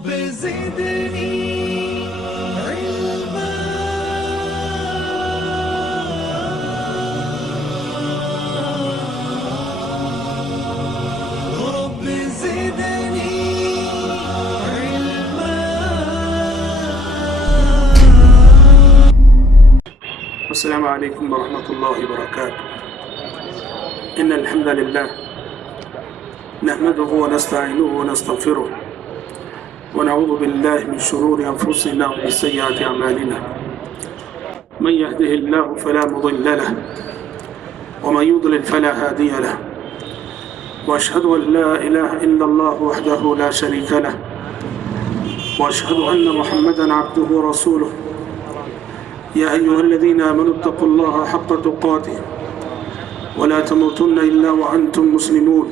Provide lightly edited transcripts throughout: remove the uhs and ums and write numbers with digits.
رب زدني علما رب زدني علما. السلام عليكم ورحمة الله وبركاته. إن الحمد لله نحمده ونستعينه ونستغفره ونعوذ بالله من شرور أنفسنا ومن سيئات أعمالنا. من يهده الله فلا مضل له ومن يضلل فلا هادي له، وأشهد أن لا إله إلا الله وحده لا شريك له، وأشهد أن محمدا عبده ورسوله. يا أيها الذين آمنوا اتقوا الله حق تقاته ولا تموتن إلا وأنتم مسلمون.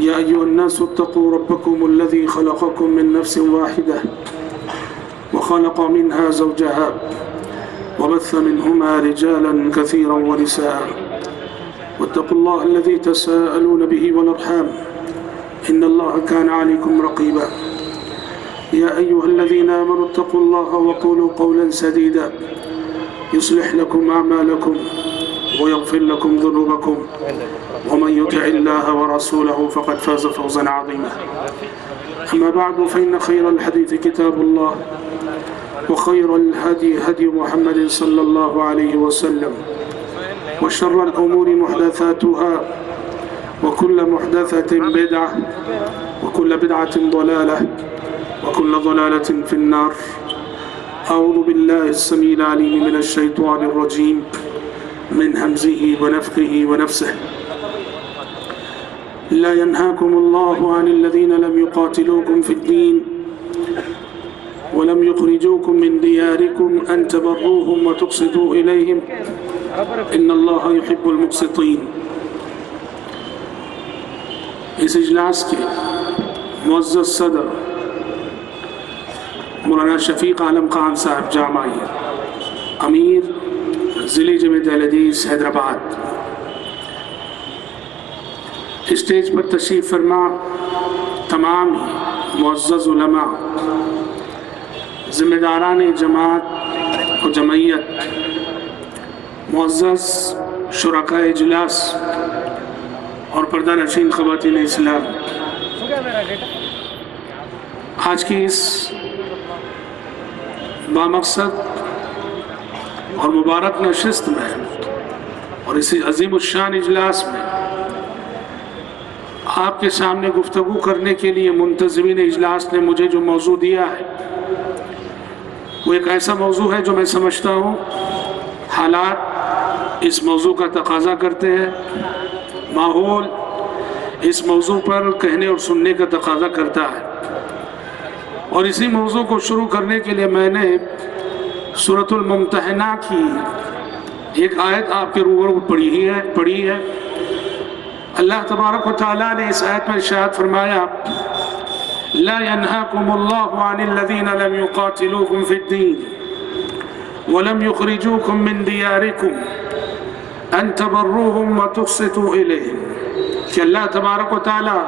يا أيها الناس اتقوا ربكم الذي خلقكم من نفس واحدة وخلق منها زوجها وبث منهما رجالا كثيرا ونساء، واتقوا الله الذي تساءلون به والأرحام إن الله كان عليكم رقيبا. يا أيها الذين آمنوا اتقوا الله وقولوا قولا سديدا يصلح لكم أعمالكم ويغفر لكم ذنوبكم، ومن يطع الله ورسوله فقد فاز فوزا عظيما. أما بعد، فإن خير الحديث كتاب الله، وخير الهدي هدي محمد صلى الله عليه وسلم، وشر الأمور محدثاتها، وكل محدثة بدعة، وكل بدعة ضلالة، وكل ضلالة في النار. أعوذ بالله السميع العليم من الشيطان الرجيم من همزه ونفخه ونفسه. لا ينهاكم الله عن الذين لم يقاتلوكم في الدين ولم يخرجوكم من دياركم أن تبروهم وتقسطوا إليهم إن الله يحب المقسطين. اس اجلاس کے معزز صدر مولانا شفیق عالم خان صاحب جامعی، امیر ضلع جامعۃ اہل حدیث حیدرآباد، اسٹیج پر تشریف فرما تمام معزز علماء، ذمہ داران جماعت و جمعیت، معزز شرکاء اجلاس اور پردہ نشین خواتین اسلام، آج کی اس بامقصد اور مبارک نشست میں اور اس عظیم الشان اجلاس میں آپ کے سامنے گفتگو کرنے کے لیے منتظمین اجلاس نے مجھے جو موضوع دیا ہے وہ ایک ایسا موضوع ہے جو میں سمجھتا ہوں حالات اس موضوع کا تقاضا کرتے ہیں، ماحول اس موضوع پر کہنے اور سننے کا تقاضا کرتا ہے. اور اسی موضوع کو شروع کرنے کے لیے میں نے سورۃ الممتحنہ کی ایک آیت آپ کے روبرو پڑھی ہے. اللہ تبارک و تعالیٰ نے اس آیت میں ارشاد فرمایا، لا ينهاكم الله عن الذين لم يقاتلوكم في الدين ولم يخرجوكم من دياركم ان تبروهم وتقسطوا اليهم. کہ اللہ تبارک و تعالیٰ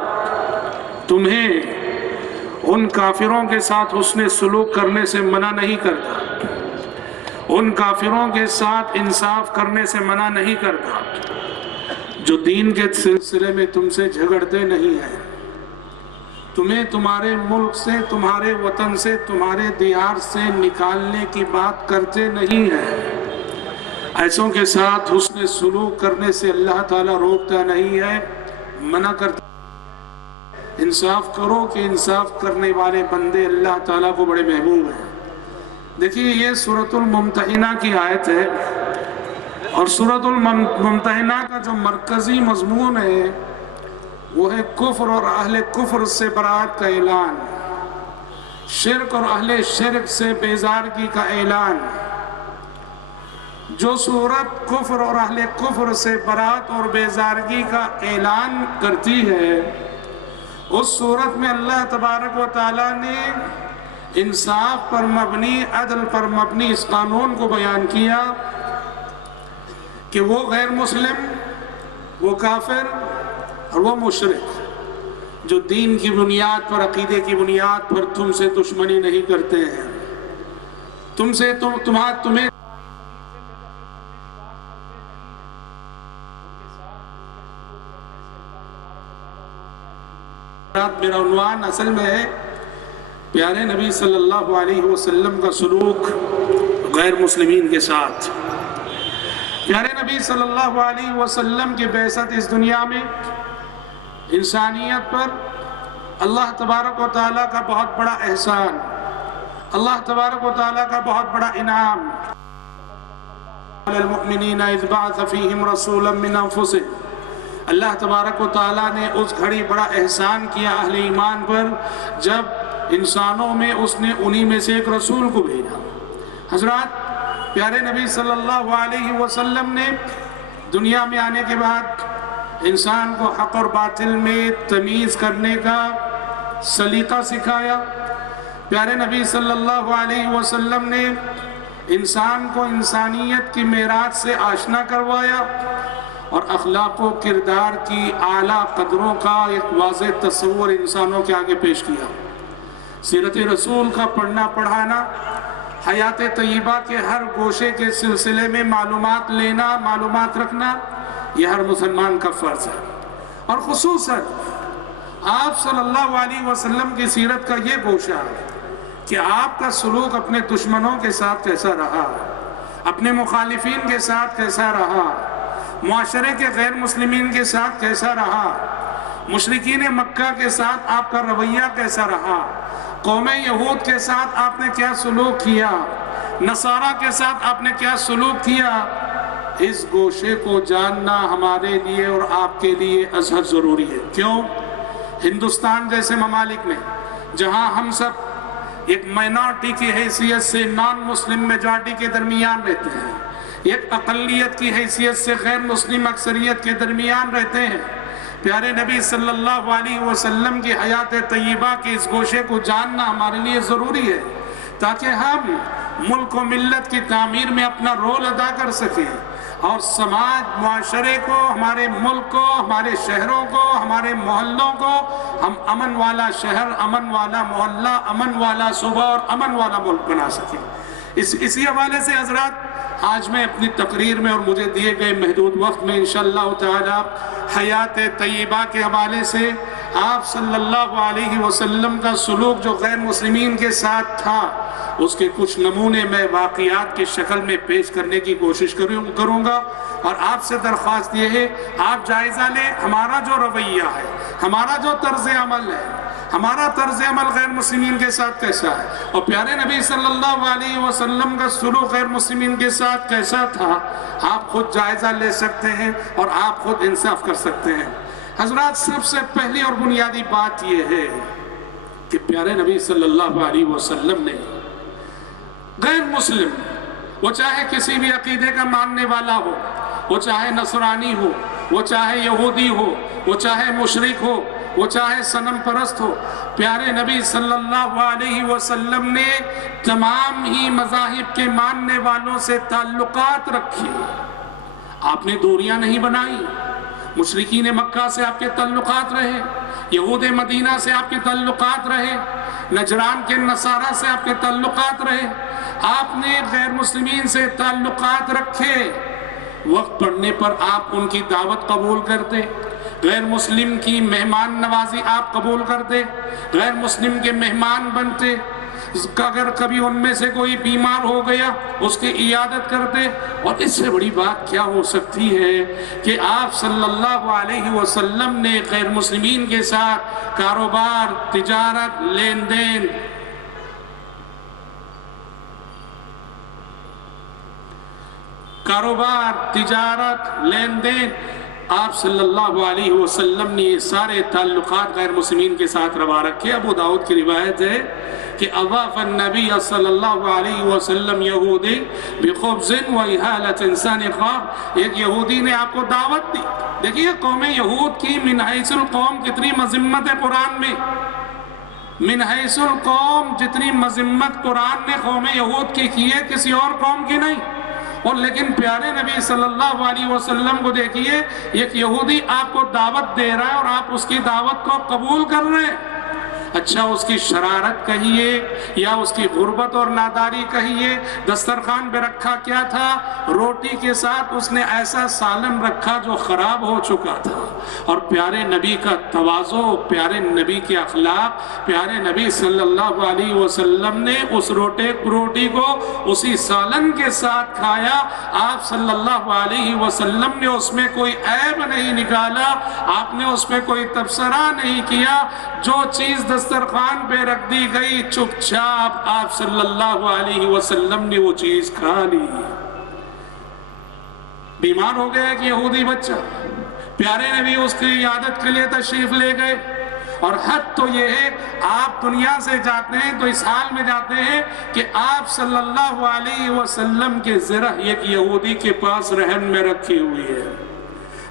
تمہیں ان کافروں کے ساتھ حسن سلوک کرنے سے منع نہیں کرتا، ان کافروں کے ساتھ انصاف کرنے سے منع نہیں کرتا جو دین کے سلسلے میں تم سے جھگڑتے نہیں ہیں، تمہیں تمہارے ملک سے، تمہارے وطن سے، تمہارے دیار سے نکالنے کی بات کرتے نہیں ہیں. ایسوں کے ساتھ حسن سلوک کرنے سے اللہ تعالیٰ روکتا نہیں ہے، منع کرتا. انصاف کرو کہ انصاف کرنے والے بندے اللہ تعالیٰ کو بڑے محبوب ہیں. دیکھیے یہ سورۃ الممتحنہ کی آیت ہے، اور سورۃ الممتحنہ کا جو مرکزی مضمون ہے وہ ہے کفر اور اہل کفر سے برات کا اعلان، شرک اور اہل شرک سے بیزارگی کا اعلان. جو سورت کفر اور اہل کفر سے برات اور بیزارگی کا اعلان کرتی ہے، اس صورت میں اللہ تبارک و تعالیٰ نے انصاف پر مبنی، عدل پر مبنی اس قانون کو بیان کیا کہ وہ غیر مسلم، وہ کافر اور وہ مشرک، جو دین کی بنیاد پر، عقیدے کی بنیاد پر تم سے دشمنی نہیں کرتے ہیں، تمہیں میرا عنوان اصل میں ہے پیارے نبی صلی اللہ علیہ وسلم کا سلوک غیر مسلمین کے ساتھ۔ پیارے نبی صلی اللہ علیہ وسلم کی بعثت اس دنیا میں انسانیت پر اللہ تبارک و تعالیٰ کا بہت بڑا احسان، اللہ تبارک و تعالیٰ کا بہت بڑا انعام۔ للمؤمنین اذ بعث فیہم رسولا من انفسہم، اللہ تبارک و تعالیٰ نے اس گھڑی بڑا احسان کیا اہل ایمان پر جب انسانوں میں اس نے انہی میں سے ایک رسول کو بھیجا۔ حضرات، پیارے نبی صلی اللہ علیہ وسلم نے دنیا میں آنے کے بعد انسان کو حق اور باطل میں تمیز کرنے کا سلیقہ سکھایا۔ پیارے نبی صلی اللہ علیہ وسلم نے انسان کو انسانیت کی معراج سے آشنا کروایا اور اخلاق و کردار کی اعلیٰ قدروں کا ایک واضح تصور انسانوں کے آگے پیش کیا۔ سیرت رسول کا پڑھنا پڑھانا، حیات طیبہ کے ہر گوشے کے سلسلے میں معلومات لینا، معلومات رکھنا، یہ ہر مسلمان کا فرض ہے۔ اور خصوصاً آپ صلی اللہ علیہ وسلم کی سیرت کا یہ گوشہ کہ آپ کا سلوک اپنے دشمنوں کے ساتھ کیسا رہا، اپنے مخالفین کے ساتھ کیسا رہا، معاشرے کے غیر مسلمین کے ساتھ کیسا رہا، مشرکین مکہ کے ساتھ آپ کا رویہ کیسا رہا، قوم یہود کے ساتھ آپ نے کیا سلوک کیا، نصارہ کے ساتھ آپ نے کیا سلوک کیا، اس گوشے کو جاننا ہمارے لیے اور آپ کے لیے ازحد ضروری ہے۔ کیوں؟ ہندوستان جیسے ممالک میں جہاں ہم سب ایک مائنورٹی کی حیثیت سے نان مسلم میجارٹی کے درمیان رہتے ہیں، ایک اقلیت کی حیثیت سے غیر مسلم اکثریت کے درمیان رہتے ہیں، پیارے نبی صلی اللہ علیہ وسلم کی حیات طیبہ کے اس گوشے کو جاننا ہمارے لیے ضروری ہے تاکہ ہم ملک و ملت کی تعمیر میں اپنا رول ادا کر سکیں اور سماج، معاشرے کو، ہمارے ملک کو، ہمارے شہروں کو، ہمارے محلوں کو ہم امن والا شہر، امن والا محلہ، امن والا صوبہ اور امن والا ملک بنا سکیں۔ اسی حوالے سے حضرات، آج میں اپنی تقریر میں اور مجھے دیے گئے محدود وقت میں انشاءاللہ تعالی حیات طیبہ کے حوالے سے آپ صلی اللہ علیہ وسلم کا سلوک جو غیر مسلمین کے ساتھ تھا اس کے کچھ نمونے میں واقعات کی شکل میں پیش کرنے کی کوشش کروں گا، اور آپ سے درخواست یہ ہے آپ جائزہ لیں ہمارا جو رویہ ہے، ہمارا جو طرز عمل ہے، ہمارا طرز عمل غیر مسلمین کے ساتھ کیسا ہے، اور پیارے نبی صلی اللہ علیہ وسلم کا سلوک غیر مسلمین کے ساتھ کیسا تھا، آپ خود جائزہ لے سکتے ہیں اور آپ خود انصاف کر سکتے ہیں۔ حضرات، سب سے پہلی اور بنیادی بات یہ ہے کہ پیارے نبی صلی اللہ علیہ وسلم نے غیر مسلم، وہ چاہے کسی بھی عقیدے کا ماننے والا ہو، وہ چاہے نصرانی ہو، وہ چاہے یہودی ہو، وہ چاہے مشرک ہو، وہ چاہے صنم پرست ہو، پیارے نبی صلی اللہ علیہ وسلم نے تمام ہی مذاہب کے ماننے والوں سے تعلقات رکھے۔ آپ نے دوریاں نہیں بنائی، مشرکین مکہ سے آپ کے تعلقات رہے، یہود مدینہ سے آپ کے تعلقات رہے، نجران کے نصارہ سے آپ کے تعلقات رہے، آپ نے غیر مسلمین سے تعلقات رکھے، وقت پڑنے پر آپ ان کی دعوت قبول کرتے، غیر مسلم کی مہمان نوازی آپ قبول کرتے، غیر مسلم کے مہمان بنتے، اگر کبھی ان میں سے کوئی بیمار ہو گیا اس کی عیادت کرتے، اور اس سے بڑی بات کیا ہو سکتی ہے کہ آپ صلی اللہ علیہ وسلم نے غیر مسلمین کے ساتھ کاروبار، تجارت، لین دین، آپ صلی اللہ علیہ وسلم نے یہ سارے تعلقات غیر مسلمین کے ساتھ روا رکھے۔ ابو داؤد کی روایت ہے کہ اضاف النبی صلی اللہ علیہ وسلم یہودی بخبز و احالت انسان خواب، ایک یہودی نے آپ کو دعوت دی۔ دیکھیے قوم یہود کی من حیث القوم کتنی مذمت ہے قرآن میں، من حیث القوم جتنی مذمت قرآن نے قوم یہود کی ہے کسی اور قوم کی نہیں۔ اور لیکن پیارے نبی صلی اللہ علیہ وسلم کو دیکھیے، ایک یہودی آپ کو دعوت دے رہا ہے اور آپ اس کی دعوت کو قبول کر رہے ہیں۔ اچھا اس کی شرارت کہیے یا اس کی غربت اور ناداری کہیے، دسترخوان پہ رکھا کیا تھا؟ روٹی کے ساتھ اس نے ایسا سالن رکھا جو خراب ہو چکا تھا۔ اور پیارے نبی کا تواضع، پیارے نبی کے اخلاق، پیارے نبی صلی اللہ علیہ وسلم نے اس روٹی کو اسی سالن کے ساتھ کھایا۔ آپ صلی اللہ علیہ وسلم نے اس میں کوئی عیب نہیں نکالا، آپ نے اس میں کوئی تبصرہ نہیں کیا۔ جو چیز دسترخوان پہ رکھ دی گئی، چپ چاپ آپ صلی اللہ علیہ وسلم نے وہ چیز کھا لی۔ بیمار ہو گیا کہ یہودی بچہ، پیارے نبی اس کی عیادت کے لیے تشریف لے گئے۔ اور حد تو یہ ہے، آپ دنیا سے جاتے ہیں تو اس حال میں جاتے ہیں کہ آپ صلی اللہ علیہ وسلم کے زرہ ایک یہودی کے پاس رہن میں رکھی ہوئی ہے۔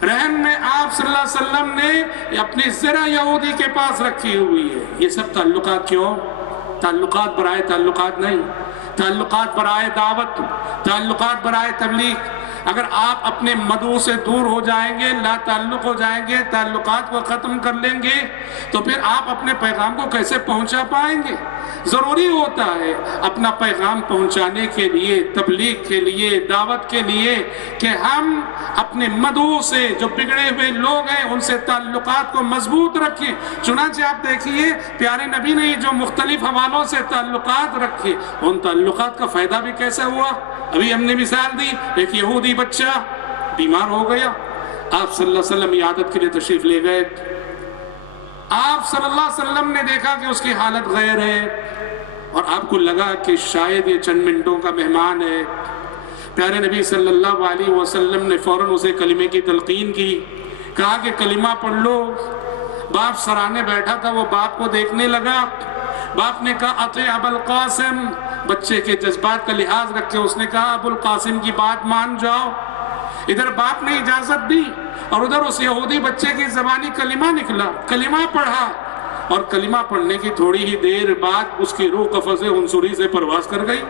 رہن میں آپ صلی اللہ علیہ وسلم نے اپنی زرہ یہودی کے پاس رکھی ہوئی ہے۔ یہ سب تعلقات کیوں؟ تعلقات برائے تعلقات نہیں، تعلقات برائے دعوت، تعلقات برائے تبلیغ۔ اگر آپ اپنے مدعو سے دور ہو جائیں گے، لا تعلق ہو جائیں گے، تعلقات کو ختم کر لیں گے، تو پھر آپ اپنے پیغام کو کیسے پہنچا پائیں گے؟ ضروری ہوتا ہے اپنا پیغام پہنچانے کے لیے، تبلیغ کے لیے، دعوت کے لیے، کہ ہم اپنے مدعو سے، جو بگڑے ہوئے لوگ ہیں، ان سے تعلقات کو مضبوط رکھیں۔ چنانچہ آپ دیکھیے پیارے نبی نے جو مختلف حوالوں سے تعلقات رکھے، ان تعلقات کا فائدہ بھی کیسے ہوا؟ ابھی ہم نے مثال دی، ایک یہودی بچہ بیمار ہو گیا، آپ صلی اللہ علیہ وسلم عیادت کے لیے تشریف لے گئے۔ آپ صلی اللہ علیہ وسلم نے دیکھا کہ اس کی حالت غیر ہے، اور آپ کو لگا کہ شاید یہ چند منٹوں کا مہمان ہے۔ پیارے نبی صلی اللہ علیہ وسلم نے فوراً اسے کلمے کی تلقین کی، کہا کہ کلمہ پڑھ لو۔ باپ سرانے بیٹھا تھا، وہ باپ کو دیکھنے لگا۔ باپ نے کہا اطیع ابا القاسم، بچے کے جذبات کا لحاظ رکھے اس نے کہا ابو القاسم کی بات مان جاؤ۔ ادھر باپ نے اجازت دی اور ادھر اس یہودی بچے کی زبانی کلمہ نکلا، کلمہ پڑھا، اور کلمہ پڑھنے کی تھوڑی ہی دیر بعد اس کی روح قفس عنصری سے پرواز کر گئی۔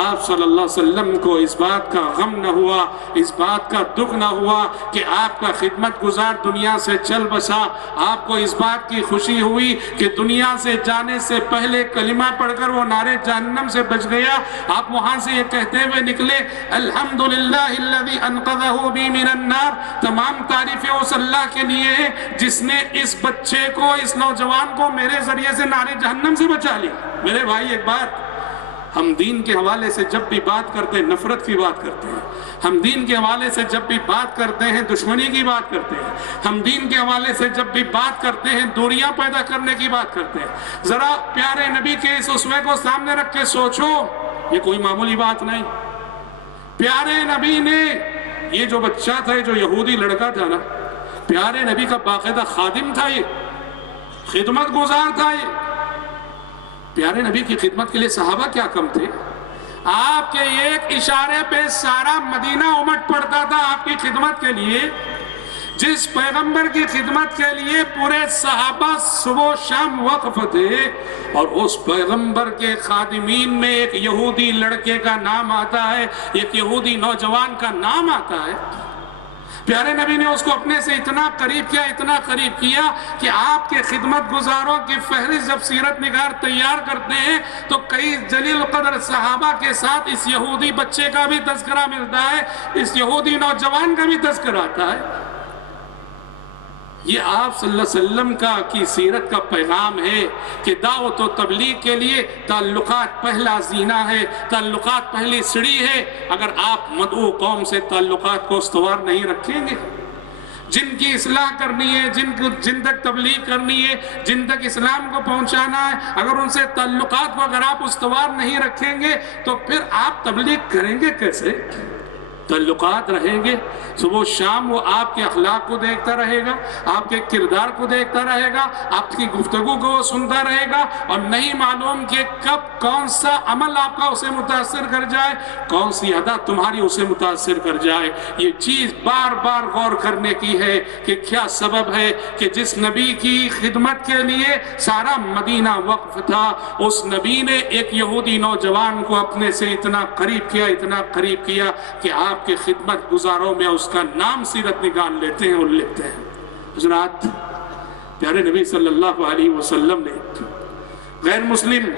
آپ صلی اللہ علیہ وسلم کو اس بات کا غم نہ ہوا، اس بات کا دکھ نہ ہوا کہ آپ کا خدمت گزار دنیا سے چل بسا۔ آپ کو اس بات کی خوشی ہوئی کہ دنیا سے جانے سے پہلے کلمہ پڑھ کر وہ نارے جہنم سے بچ گیا۔ آپ وہاں سے یہ کہتے ہوئے نکلے الحمدللہ الذی انقذہ بی من النار، تمام تعریفیں اس اللہ کے لیے ہیں جس نے اس بچے کو، اس نوجوان کو میرے ذریعے سے نارے جہنم سے بچا لیا۔ میرے بھائی ایک بات، ہم دین کے حوالے سے جب بھی بات کرتے ہیں نفرت کی بات کرتے ہیں، ہم دین کے حوالے سے جب بھی بات کرتے ہیں دشمنی کی بات کرتے ہیں، ہم دین کے حوالے سے جب بھی بات کرتے ہیں دوریاں پیدا کرنے کی بات کرتے ہیں۔ ذرا پیارے نبی کے اس اسوے کو سامنے رکھ کے سوچو، یہ کوئی معمولی بات نہیں۔ پیارے نبی نے، یہ جو بچہ تھا، جو یہودی لڑکا تھا نا، پیارے نبی کا باقاعدہ خادم تھا، یہ خدمت گزار تھا۔ یہ پیارے نبی کی خدمت کے لیے صحابہ کیا کم تھے؟ آپ کے ایک اشارے پہ سارا مدینہ امٹ پڑتا تھا آپ کی خدمت کے لیے۔ جس پیغمبر کی خدمت کے لیے پورے صحابہ صبح و شام وقف تھے، اور اس پیغمبر کے خادمین میں ایک یہودی لڑکے کا نام آتا ہے، ایک یہودی نوجوان کا نام آتا ہے۔ پیارے نبی نے اس کو اپنے سے اتنا قریب کیا، اتنا قریب کیا کہ آپ کے خدمت گزاروں کی فہرست جب سیرت نگار تیار کرتے ہیں تو کئی جلیل قدر صحابہ کے ساتھ اس یہودی بچے کا بھی تذکرہ ملتا ہے، اس یہودی نوجوان کا بھی تذکرہ آتا ہے۔ یہ آپ صلی اللہ علیہ وسلم کی سیرت کا پیغام ہے کہ دعوت و تبلیغ کے لیے تعلقات پہلا زینہ ہے، تعلقات پہلی سیڑھی ہے۔ اگر آپ مدعو قوم سے تعلقات کو استوار نہیں رکھیں گے، جن کی اصلاح کرنی ہے، جن تک تبلیغ کرنی ہے، جن تک اسلام کو پہنچانا ہے، اگر ان سے تعلقات کو اگر آپ استوار نہیں رکھیں گے تو پھر آپ تبلیغ کریں گے کیسے؟ تعلقات رہیں گے، صبح و شام وہ آپ کے اخلاق کو دیکھتا رہے گا، آپ کے کردار کو دیکھتا رہے گا، آپ کی گفتگو کو وہ سنتا رہے گا، اور نہیں معلوم کہ کب کون سا عمل آپ کا اسے متاثر کر جائے، کون سی ادا تمہاری اسے متاثر کر جائے۔ یہ چیز بار بار غور کرنے کی ہے کہ کیا سبب ہے کہ جس نبی کی خدمت کے لیے سارا مدینہ وقف تھا، اس نبی نے ایک یہودی نوجوان کو اپنے سے اتنا قریب کیا کہ آپ کے خدمت گزاروں میں اس کا نام سیرت نکال لیتے ہیں اور لکھتے ہیں۔ حضرات، پیارے نبی صلی اللہ علیہ وسلم نے غیر مسلم،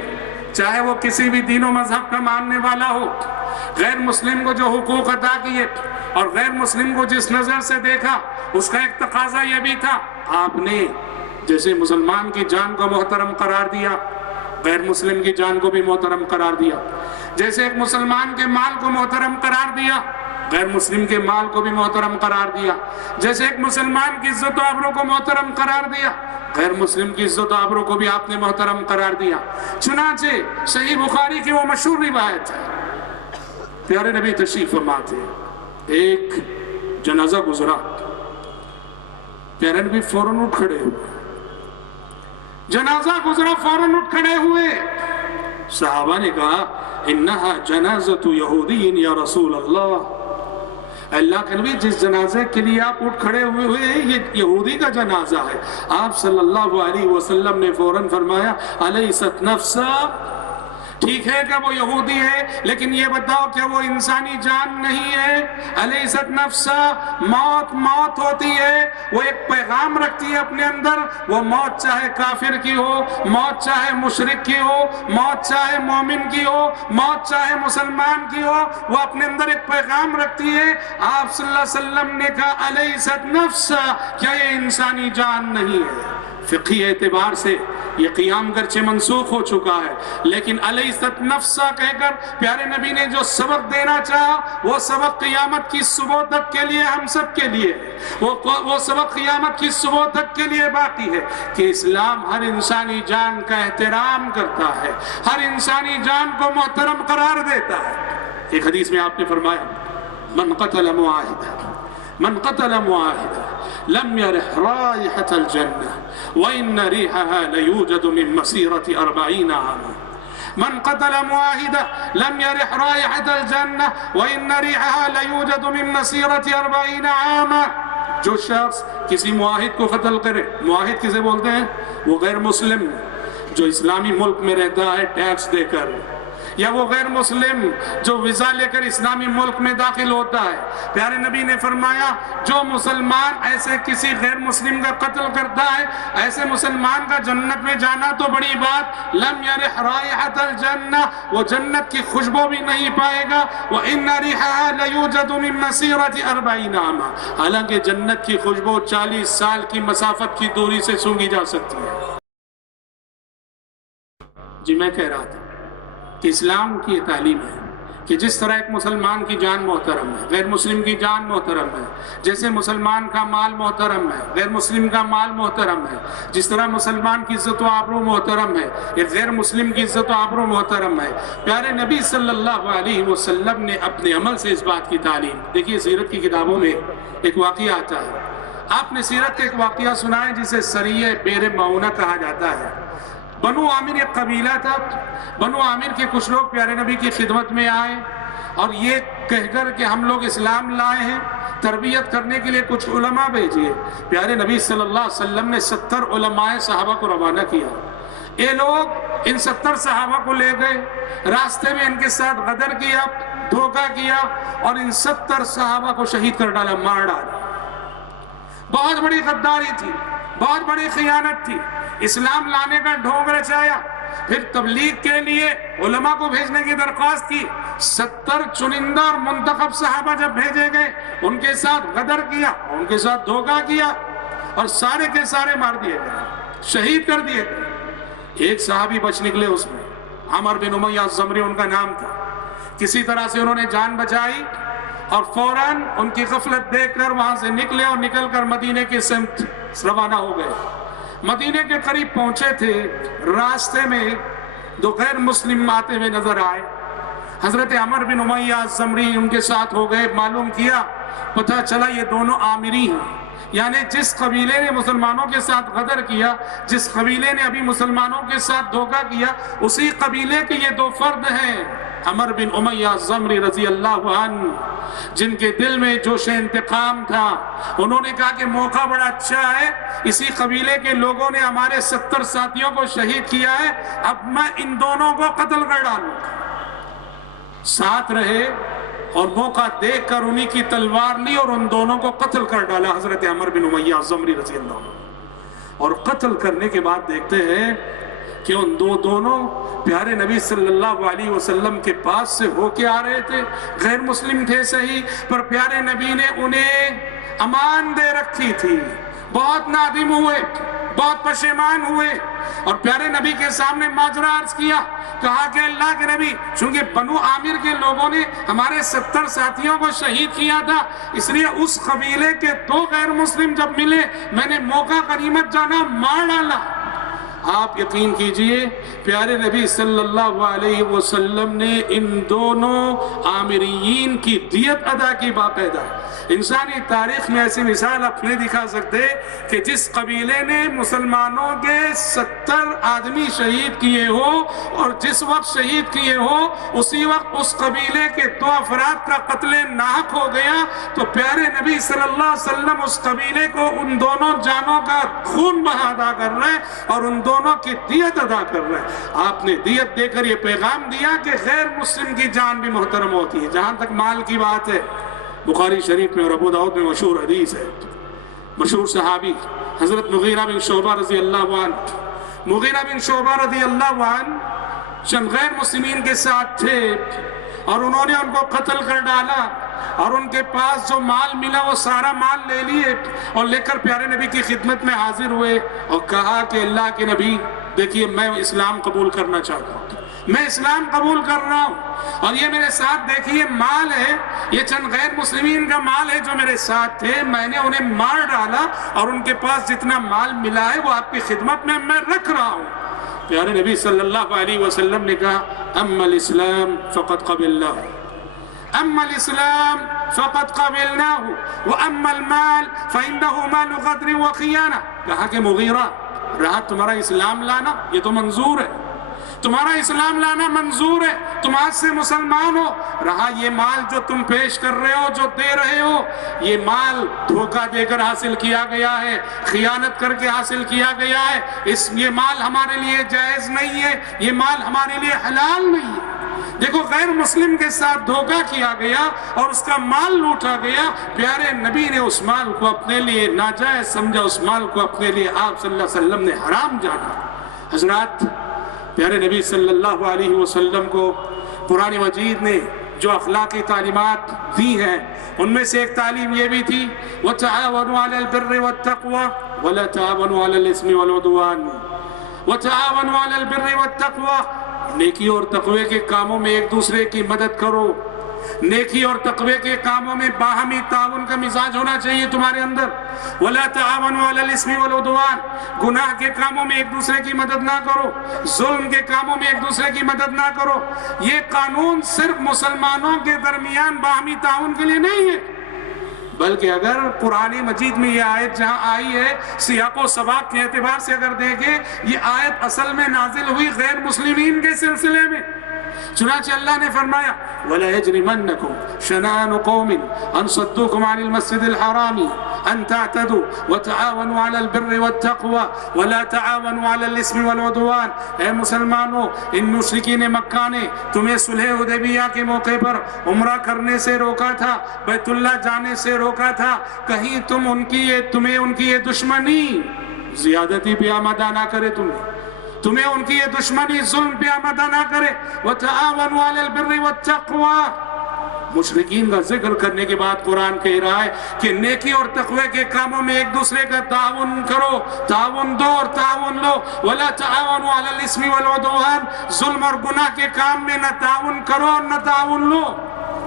چاہے وہ کسی بھی دین و مذہب کا ماننے والا ہو، غیر مسلم کو جو حقوق عطا کیے اور غیر مسلم کو جس نظر سے دیکھا، اس کا ایک تقاضا یہ بھی تھا، آپ نے جیسے مسلمان کی جان کو محترم قرار دیا، غیر مسلم کی جان کو بھی محترم قرار دیا، جیسے ایک مسلمان کے مال کو محترم قرار دیا، غیر مسلم کے مال کو بھی محترم قرار دیا، جیسے ایک مسلمان کی عزت و آبرو کو محترم قرار دیا، غیر مسلم کی عزت و آبرو کو بھی آپ نے محترم قرار دیا۔ چنانچہ صحیح بخاری کی وہ مشہور روایت ہے، پیارے نبی تشریف فرما تھے، ایک جنازہ گزرا، پیارے نبی فوراً اٹھ کھڑے ہوئے، جنازہ گزرا فوراً اٹھ کھڑے ہوئے، صحابہ نے کہا انہا جنازۃ یہودی یا رسول اللہ کے نبی، جس جنازے کے لیے آپ اٹھ کھڑے ہوئے ہیں یہ یہودی کا جنازہ ہے۔ آپ صلی اللہ علیہ وسلم نے فوراً فرمایا الیست نفسا، ٹھیک ہے کہ وہ یہودی ہے لیکن یہ بتاؤ کہ وہ انسانی جان نہیں ہے؟ الیست نفسا، موت ہوتی ہے، وہ ایک پیغام رکھتی ہے اپنے اندر، وہ موت چاہے کافر کی ہو، موت چاہے مشرک کی ہو، موت چاہے مومن کی ہو، موت چاہے مسلمان کی ہو، وہ اپنے اندر ایک پیغام رکھتی ہے۔ آپ صلی اللہ علیہ وسلم نے کہا الیست نفسا، کیا یہ انسانی جان نہیں ہے؟ فقہی اعتبار سے یہ قیام گرچہ منسوخ ہو چکا ہے، لیکن الیست نفسا کہہ کر پیارے نبی نے جو سبق دینا چاہا وہ سبق قیامت کی صبح تک کے لیے ہم سب کے لیے، وہ سبق قیامت کی صبح تک کے لیے باقی ہے کہ اسلام ہر انسانی جان کا احترام کرتا ہے، ہر انسانی جان کو محترم قرار دیتا ہے۔ ایک حدیث میں آپ نے فرمایا من قتل معاہدہ لم يرح رائحة الجنة وإن ريحها ليوجد من مسيرة 40 عاما۔ من قتل معاهدا لم يرح رائحة الجنة وإن ريحها ليوجد من مسيرة 40 عاما۔ جو شخص کسی معاہد کو قتل کرے، معاہد کسے بولتے ہیں؟ وہ غیر مسلم جو اسلامی ملک میں رہتا ہے ٹیکس دے کر، یا وہ غیر مسلم جو ویزا لے کر اسلامی ملک میں داخل ہوتا ہے۔ پیارے نبی نے فرمایا جو مسلمان ایسے کسی غیر مسلم کا قتل کرتا ہے، ایسے مسلمان کا جنت میں جانا تو بڑی بات، لم یرح رائحۃ الجنہ، وہ جنت کی خوشبو بھی نہیں پائے گا، وَإِنَّ رِیحَهَا لَيُوجَدُ مِن مَسِیرَةِ 40 عاما، حالانکہ جنت کی خوشبو 40 سال کی مسافت کی دوری سے سونگھی جا سکتی ہے۔ جی میں کہہ رہا تھا کہ اسلام کی یہ تعلیم ہے کہ جس طرح ایک مسلمان کی جان محترم ہے، غیر مسلم کی جان محترم ہے، جیسے مسلمان کا مال محترم ہے، غیر مسلم کا مال محترم ہے، جس طرح مسلمان کی عزت و آبرو محترم ہے، ایک غیر مسلم کی عزت و آبرو محترم ہے۔ پیارے نبی صلی اللہ علیہ وسلم نے اپنے عمل سے اس بات کی تعلیم، دیکھیے سیرت کی کتابوں میں ایک واقعہ آتا ہے، آپ نے سیرت کا ایک واقعہ سنا ہے جسے سریہ بئر معونہ کہا جاتا ہے۔ بنو عامر ایک قبیلہ تھا، بنو عامر کے کچھ لوگ پیارے نبی کی خدمت میں آئے اور یہ کہہ کر کہ ہم لوگ اسلام لائے ہیں، تربیت کرنے کے لیے کچھ علماء بھیجیے۔ پیارے نبی صلی اللہ علیہ وسلم نے 70 علماء صحابہ کو روانہ کیا۔ یہ لوگ ان 70 صحابہ کو لے گئے، راستے میں ان کے ساتھ غدر کیا، دھوکہ کیا اور ان 70 صحابہ کو شہید کر ڈالا، مار ڈالا۔ بہت بڑی غداری تھی، بہت بڑی خیانت تھی، اسلام لانے کا ڈھونگ رچایا، پھر تبلیغ کے لیے علماء کو بھیجنے کی درخواست کی۔ 70 چنندہ اور منتخب صحابہ جب بھیجے گئے، ان کے ساتھ غدر کیا، ان کے ساتھ دھوکہ کیا اور سارے کے سارے مار دیے گئے، شہید کر دیے گئے۔ ایک صحابی بچ نکلے، اس میں عمر بن امیہ الزمری ان کا نام تھا۔ کسی طرح سے انہوں نے جان بچائی اور فوراً ان کی غفلت دیکھ کر وہاں سے نکلے اور نکل کر مدینے کی سمت روانہ ہو گئے۔ مدینے کے قریب پہنچے تھے، راستے میں دو غیر مسلم آتے ہوئے نظر آئے۔ حضرت عمر بن امیہ الزمری ان کے ساتھ ہو گئے، معلوم کیا، پتہ چلا یہ دونوں عامری ہیں، یعنی جس قبیلے نے مسلمانوں کے ساتھ غدر کیا، جس قبیلے نے ابھی مسلمانوں کے ساتھ دھوکہ کیا، اسی قبیلے کے یہ دو فرد ہیں، عمر بن امیہ الزمری رضی اللہ عنہ، جن کے دل میں جوش انتقام تھا۔ انہوں نے کہا کہ موقع بڑا اچھا ہے، اسی قبیلے کے لوگوں نے ہمارے 70 ساتھیوں کو شہید کیا ہے، اب میں ان دونوں کو قتل کر ڈالوں۔ ساتھ رہے اور موقع دیکھ کر انہی کی تلوار لی اور ان دونوں کو قتل کر ڈالا، حضرت عمر بن امیہ الزمری رضی اللہ عنہ۔ اور قتل کرنے کے بعد دیکھتے ہیں کہ ان دونوں پیارے نبی صلی اللہ علیہ وسلم کے پاس سے ہو کے آ رہے تھے، غیر مسلم تھے صحیح، پر پیارے نبی نے انہیں امان دے رکھی تھی، بہت نادم ہوئے، بہت پشیمان ہوئے، اور پیارے نبی کے سامنے ماجرا عرض کیا، کہا کہ اللہ کے نبی، چونکہ بنو عامر کے لوگوں نے ہمارے 70 ساتھیوں کو شہید کیا تھا، اس لیے اس قبیلے کے 2 غیر مسلم جب ملے، میں نے موقع غنیمت جانا مار ڈالا۔ آپ یقین کیجئے پیارے نبی صلی اللہ علیہ وسلم نے ان دونوں عامریین کی دیت ادا کی باقاعدہ۔ انسانی تاریخ میں ایسی مثال آپ نہیں دکھا سکتے کہ جس قبیلے نے مسلمانوں کے 70 آدمی شہید کیے ہو اور جس وقت شہید کیے ہو اسی وقت اس قبیلے کے 2 افراد کا قتل ناحق ہو گیا، تو پیارے نبی صلی اللہ علیہ وسلم اس قبیلے کو ان دونوں جانوں کا خون بہا ادا کر رہے ہیں اور ان دونوں کی دیت ادا کر رہے ہیں۔ آپ نے دیت دے کر یہ پیغام دیا کہ غیر مسلم کی جان بھی محترم ہوتی ہے۔ جہاں تک مال کی بات ہے، بخاری شریف میں اور ابو داؤد میں مشہور حدیث ہے، مشہور صحابی حضرت مغیرہ بن شعبہ رضی اللہ عنہ، مغیرہ بن شعبہ رضی اللہ عنہ چند غیر مسلمین کے ساتھ تھے اور انہوں نے ان کو قتل کر ڈالا، اور ان کے پاس جو مال ملا وہ سارا مال لے لیے اور لے کر پیارے نبی کی خدمت میں حاضر ہوئے اور کہا کہ اللہ کے نبی دیکھیے میں اسلام قبول کرنا چاہتا ہوں، میں اسلام قبول کر رہا ہوں، اور یہ میرے ساتھ دیکھیے مال ہے، یہ چند غیر مسلمین کا مال ہے جو میرے ساتھ تھے، میں نے انہیں مار ڈالا اور ان کے پاس جتنا مال ملا ہے وہ آپ کی خدمت میں رکھ رہا ہوں۔ پیارے نبی صلی اللہ علیہ وسلم نے کہا اما الاسلام فقد قبلناه، اما الاسلام فقد قبلناه واما المال فانه مال غدر وخیانہ۔ کہا کہ مغیرہ رہا تمہارا اسلام لانا یہ تو منظور ہے، تمہارا اسلام لانا منظور ہے، تم آج سے مسلمان ہو، رہا یہ مال جو تم پیش کر رہے ہو، جو دے رہے ہو، یہ مال دھوکہ دے کر حاصل کیا گیا ہے، خیانت کر کے حاصل کیا گیا ہے، یہ مال ہمارے لیے جائز نہیں ہے، یہ مال ہمارے لیے حلال نہیں ہے۔ دیکھو غیر مسلم کے ساتھ دھوکہ کیا گیا اور اس کا مال لوٹا گیا، پیارے نبی نے اس مال کو اپنے لیے ناجائز سمجھا، اس مال کو اپنے لیے آپ صلی اللہ علیہ وسلم نے حرام جانا۔ حضرات پیارے نبی صلی اللہ علیہ وسلم کو قرآن مجید نے جو اخلاقی تعلیمات دی ہیں ان میں سے ایک تعلیم یہ بھی تھی وَتَعَاوَنُوا عَلَى الْبِرِّ وَالتَّقْوَى وَلَا تَعَاوَنُوا عَلَى الْإِثْمِ وَالْعُدْوَانِ وَتَعَاوَنُوا عَلَى الْبِرِّ وَالتَّقْوَى، نیکی اور تقوی کے کاموں میں ایک دوسرے کی مدد کرو، نیکی اور تقوی کے کاموں میں باہمی تعاون کا مزاج ہونا چاہیے تمہارے اندر۔ وَلَا تَعَاوَنُوا عَلَى الْإِثْمِ وَالْعُدْوَانِ، گناہ کے کاموں میں ایک دوسرے کی مدد نہ کرو، ظلم کے کاموں میں ایک دوسرے کی مدد نہ کرو۔ یہ قانون صرف مسلمانوں کے درمیان باہمی تعاون کے لیے نہیں ہے، بلکہ اگر قرآن مجید میں یہ آیت جہاں آئی ہے سیاق و سباق کے اعتبار سے اگر دیکھیں، یہ آیت اصل میں نازل ہوئی غیر مسلمین کے سلسلے میں۔ چنانچہ اللہ نے فرمایا وَلَا يَجْرِمَنَّكُمْ شَنَآنُ قَوْمٍ أَن صَدُّوكُمْ عَنِ الْمَسْجِدِ الْحَرَامِ أَن تَعْتَدُوا وَتَعَاوَنُوا عَلَى الْبِرِّ وَالتَّقْوَى وَلَا تَعَاوَنُوا عَلَى الْإِثْمِ وَالْعُدْوَانِ۔ اے مسلمانوں، ان مشرکین مکہ نے تمہیں صلح حدیبیہ کے موقع پر عمرہ کرنے سے روکا تھا، بیت اللہ جانے سے روکا تھا، کہیں تمہیں ان کی یہ دشمنی زیادتی پہ آمادہ نہ کرے، تمہیں ان کی یہ دشمنی ظلم پہ آمادہ نہ کرے۔ وَتَعَاوَنُوا عَلَى الْبِرِّ وَالتَّقْوَى، مشرکین کا ذکر کرنے کے بعد قرآن کہہ رہا ہے کہ نیکی اور تقوی کے کاموں میں ایک دوسرے کا تعاون کرو، تعاون دو اور تعاون لو۔ وَلَا تَعَاوَنُوا عَلَى الْإِثْمِ وَالْعُدْوَانِ، ظلم اور گناہ کے کام میں نہ تعاون کرو اور نہ تعاون لو۔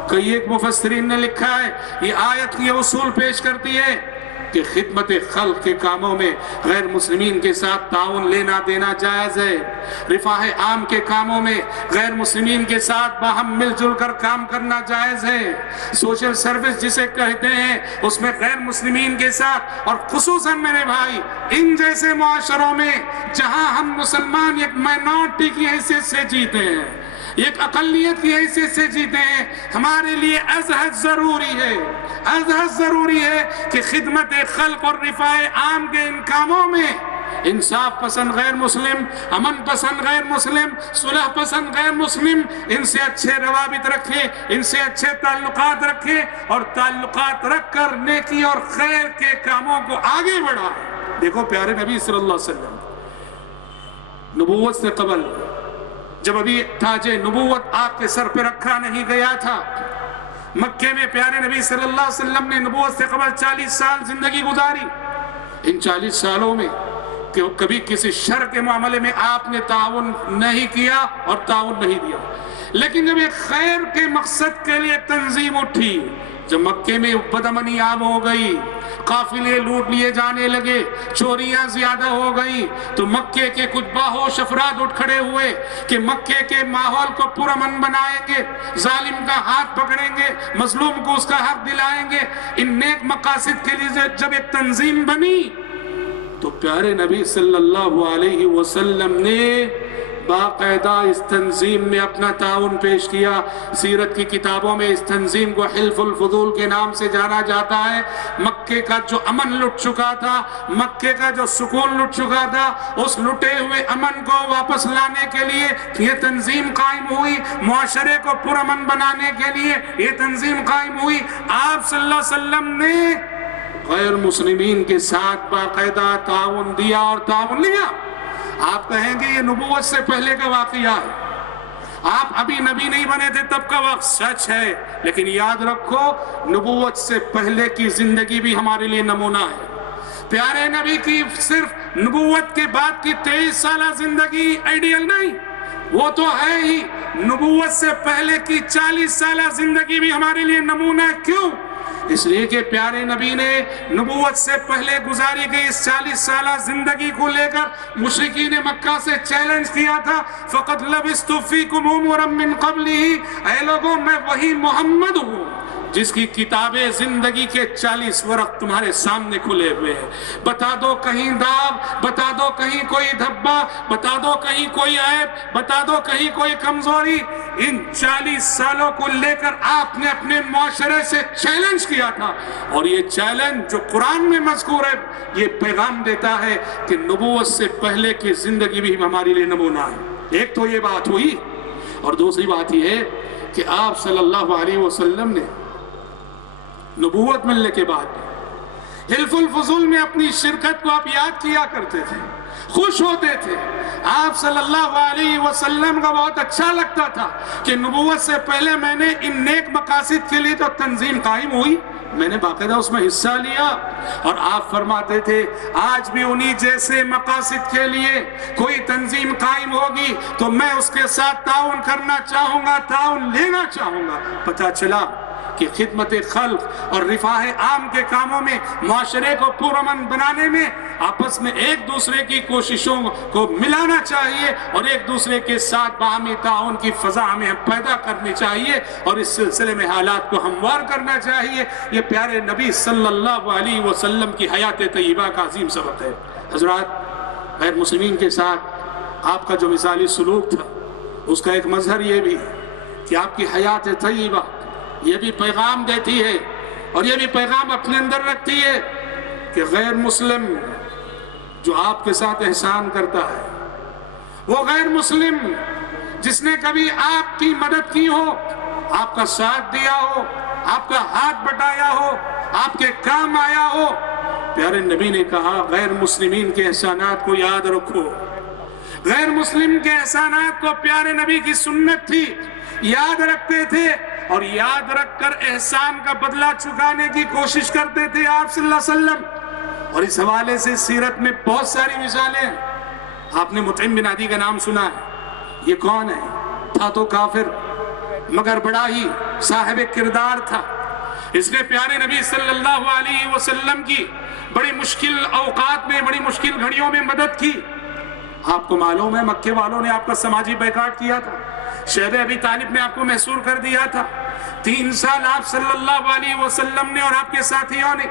کئی ایک مفسرین نے لکھا ہے یہ آیت یہ اصول پیش کرتی ہے کہ خدمت خلق کے کاموں میں غیر مسلمین کے ساتھ تعاون لینا دینا جائز ہے، رفاہ عام کے کاموں میں غیر مسلمین کے ساتھ باہم مل جل کر کام کرنا جائز ہے، سوشل سروس جسے کہتے ہیں اس میں غیر مسلمین کے ساتھ، اور خصوصاً میرے بھائی ان جیسے معاشروں میں جہاں ہم مسلمان ایک مائنورٹی کی حیثیت سے جیتے ہیں، ایک اقلیت کی حیثیت سے جیتے ہیں، ہمارے لیے ازحد ضروری ہے کہ خدمت خلق اور رفاہ عام کے ان کاموں میں انصاف پسند غیر مسلم، امن پسند غیر مسلم، صلح پسند غیر مسلم، ان سے اچھے روابط رکھیں، ان سے اچھے تعلقات رکھیں، اور تعلقات رکھ کر نیکی اور خیر کے کاموں کو آگے بڑھائیں۔ دیکھو پیارے نبی صلی اللہ علیہ وسلم نبوت سے قبل جب ابھی تاج نبوت آپ کے سر پہ رکھا نہیں گیا تھا، مکے میں پیارے نبی صلی اللہ علیہ وسلم نے نبوت سے قبل 40 سال زندگی گزاری۔ ان 40 سالوں میں کبھی کسی شر کے معاملے میں آپ نے تعاون نہیں کیا اور تعاون نہیں دیا، لیکن جب ایک خیر کے مقصد کے لیے تنظیم اٹھی، جب مکے میں بدامنی عام ہو گئی، قافلے لوٹ لیے جانے لگے، چوریاں زیادہ ہو گئی، تو مکے کے کچھ باہوش افراد اٹھ کھڑے ہوئے کہ مکے کے ماحول کو پرامن بنائیں گے، ظالم کا ہاتھ پکڑیں گے، مظلوم کو اس کا حق دلائیں گے۔ ان نیک مقاصد کے لیے جب ایک تنظیم بنی تو پیارے نبی صلی اللہ علیہ وسلم نے باقاعدہ اس تنظیم میں اپنا تعاون پیش کیا۔ سیرت کی کتابوں میں اس تنظیم کو حلف الفضول کے نام سے جانا جاتا ہے۔ مکے کا جو امن لٹ چکا تھا، مکے کا جو سکون لٹ چکا تھا، اس لٹے ہوئے امن کو واپس لانے کے لیے یہ تنظیم قائم ہوئی، معاشرے کو پرامن بنانے کے لیے یہ تنظیم قائم ہوئی۔ آپ صلی اللہ علیہ وسلم نے غیر مسلمین کے ساتھ باقاعدہ تعاون دیا اور تعاون لیا۔ آپ کہیں گے یہ نبوت سے پہلے کا واقعہ ہے، آپ ابھی نبی نہیں بنے تھے تب کا وقت، سچ ہے، لیکن یاد رکھو نبوت سے پہلے کی زندگی بھی ہمارے لیے نمونہ ہے۔ پیارے نبی کی صرف نبوت کے بعد کی 23 سالہ زندگی آئیڈیل نہیں، وہ تو ہے ہی، نبوت سے پہلے کی 40 سالہ زندگی بھی ہمارے لیے نمونہ ہے۔ کیوں؟ اس لیے کہ پیارے نبی نے نبوت سے پہلے گزاری گئی اس 40 سالہ زندگی کو لے کر مشرکین مکہ سے چیلنج کیا تھا، فَقَدْ لَبِثْتُ فِيكُمْ عُمُرًا مِّن قَبْلِهِ، اے لوگوں میں وہی محمد ہوں جس کی کتابیں زندگی کے 40 ورق تمہارے سامنے کھلے ہوئے ہیں۔ بتا دو کہیں داغ، بتا دو کہیں کوئی دھبا، بتا دو کہیں کوئی عیب، بتا دو کہیں کوئی کمزوری۔ ان 40 سالوں کو لے کر آپ نے اپنے معاشرے سے چیلنج کیا تھا، اور یہ چیلنج جو قرآن میں مذکور ہے یہ پیغام دیتا ہے کہ نبوت سے پہلے کی زندگی بھی ہمارے لیے نمونہ ہے۔ ایک تو یہ بات ہوئی، اور دوسری بات یہ ہے کہ آپ صلی اللہ علیہ وسلم نے نبوت ملنے کے بعد حلف الفضول میں اپنی شرکت کو آپ یاد کیا کرتے تھے، خوش ہوتے تھے۔ آپ صلی اللہ علیہ وسلم کا بہت اچھا لگتا تھا کہ نبوت سے پہلے میں نے ان نیک مقاصد کے لیے تو تنظیم قائم ہوئی، میں نے باقاعدہ اس میں حصہ لیا، اور آپ فرماتے تھے آج بھی انہی جیسے مقاصد کے لیے کوئی تنظیم قائم ہوگی تو میں اس کے ساتھ تعاون کرنا چاہوں گا، تعاون لینا چاہوں گا۔ پتہ چلا کہ خدمت خلق اور رفاہ عام کے کاموں میں، معاشرے کو پرامن بنانے میں آپس میں ایک دوسرے کی کوششوں کو ملانا چاہیے، اور ایک دوسرے کے ساتھ باہمی تعاون کی فضا ہمیں پیدا کرنی چاہیے، اور اس سلسلے میں حالات کو ہموار کرنا چاہیے۔ یہ پیارے نبی صلی اللہ علیہ وسلم کی حیات طیبہ کا عظیم سبق ہے۔ حضرات، غیر مسلمین کے ساتھ آپ کا جو مثالی سلوک تھا، اس کا ایک مظہر یہ بھی کہ آپ کی حیات طیبہ یہ بھی پیغام دیتی ہے، اور یہ بھی پیغام اپنے اندر رکھتی ہے کہ غیر مسلم جو آپ کے ساتھ احسان کرتا ہے، وہ غیر مسلم جس نے کبھی آپ کی مدد کی ہو، آپ کا ساتھ دیا ہو، آپ کا ہاتھ بٹایا ہو، آپ کے کام آیا ہو، پیارے نبی نے کہا غیر مسلمین کے احسانات کو یاد رکھو۔ غیر مسلم کے احسانات کو پیارے نبی کی سنت تھی، یاد رکھتے تھے، اور یاد رکھ کر احسان کا بدلہ چکانے کی کوشش کرتے تھے آپ صلی اللہ علیہ وسلم۔ اور اس حوالے سے سیرت میں بہت ساری مثالیں ہیں۔ آپ نے مطعم بن عدی کا نام سنا ہے، یہ کون ہے؟ تھا تو کافر مگر بڑا ہی صاحب کردار تھا، اس نے پیارے نبی صلی اللہ علیہ وسلم کی بڑی مشکل اوقات میں، بڑی مشکل گھڑیوں میں مدد کی۔ آپ کو معلوم ہے مکے والوں نے آپ کا سماجی بیکاٹ کیا تھا، شیب ابی طالب نے آپ کو محصور کر دیا تھا۔ 3 سال آپ صلی اللہ علیہ وسلم نے اور آپ کے ساتھیوں نے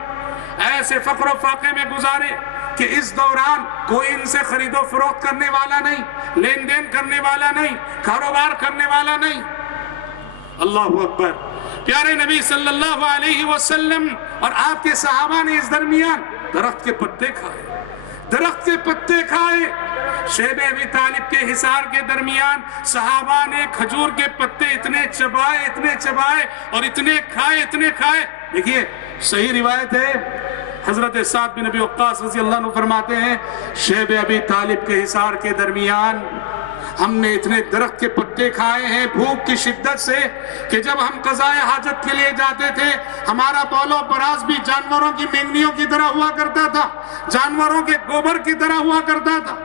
ایسے فقر و فاقے میں گزارے کہ اس دوران کوئی ان سے خرید و فروخت کرنے والا نہیں، لین دین کرنے والا نہیں، کاروبار کرنے والا نہیں۔ اللہ اکبر۔ پیارے نبی صلی اللہ علیہ وسلم اور آپ کے صحابہ نے اس درمیان درخت کے پتے کھائے، درخت کے پتے کھائے۔ شیب ابی طالب کے حصار کے درمیان صحابہ نے کھجور کے پتے اتنے چبائے اور اتنے کھائے۔ دیکھیے صحیح روایت ہے، حضرت سعد بن ابی وقاص رضی اللہ عنہ فرماتے ہیں شیب ابی طالب کے حصار کے درمیان ہم نے اتنے درخت کے پتے کھائے ہیں بھوک کی شدت سے کہ جب ہم قضائے حاجت کے لیے جاتے تھے ہمارا بول و براز بھی جانوروں کی مینگنیوں کی طرح ہوا کرتا تھا، جانوروں کے گوبر کی طرح ہوا کرتا تھا۔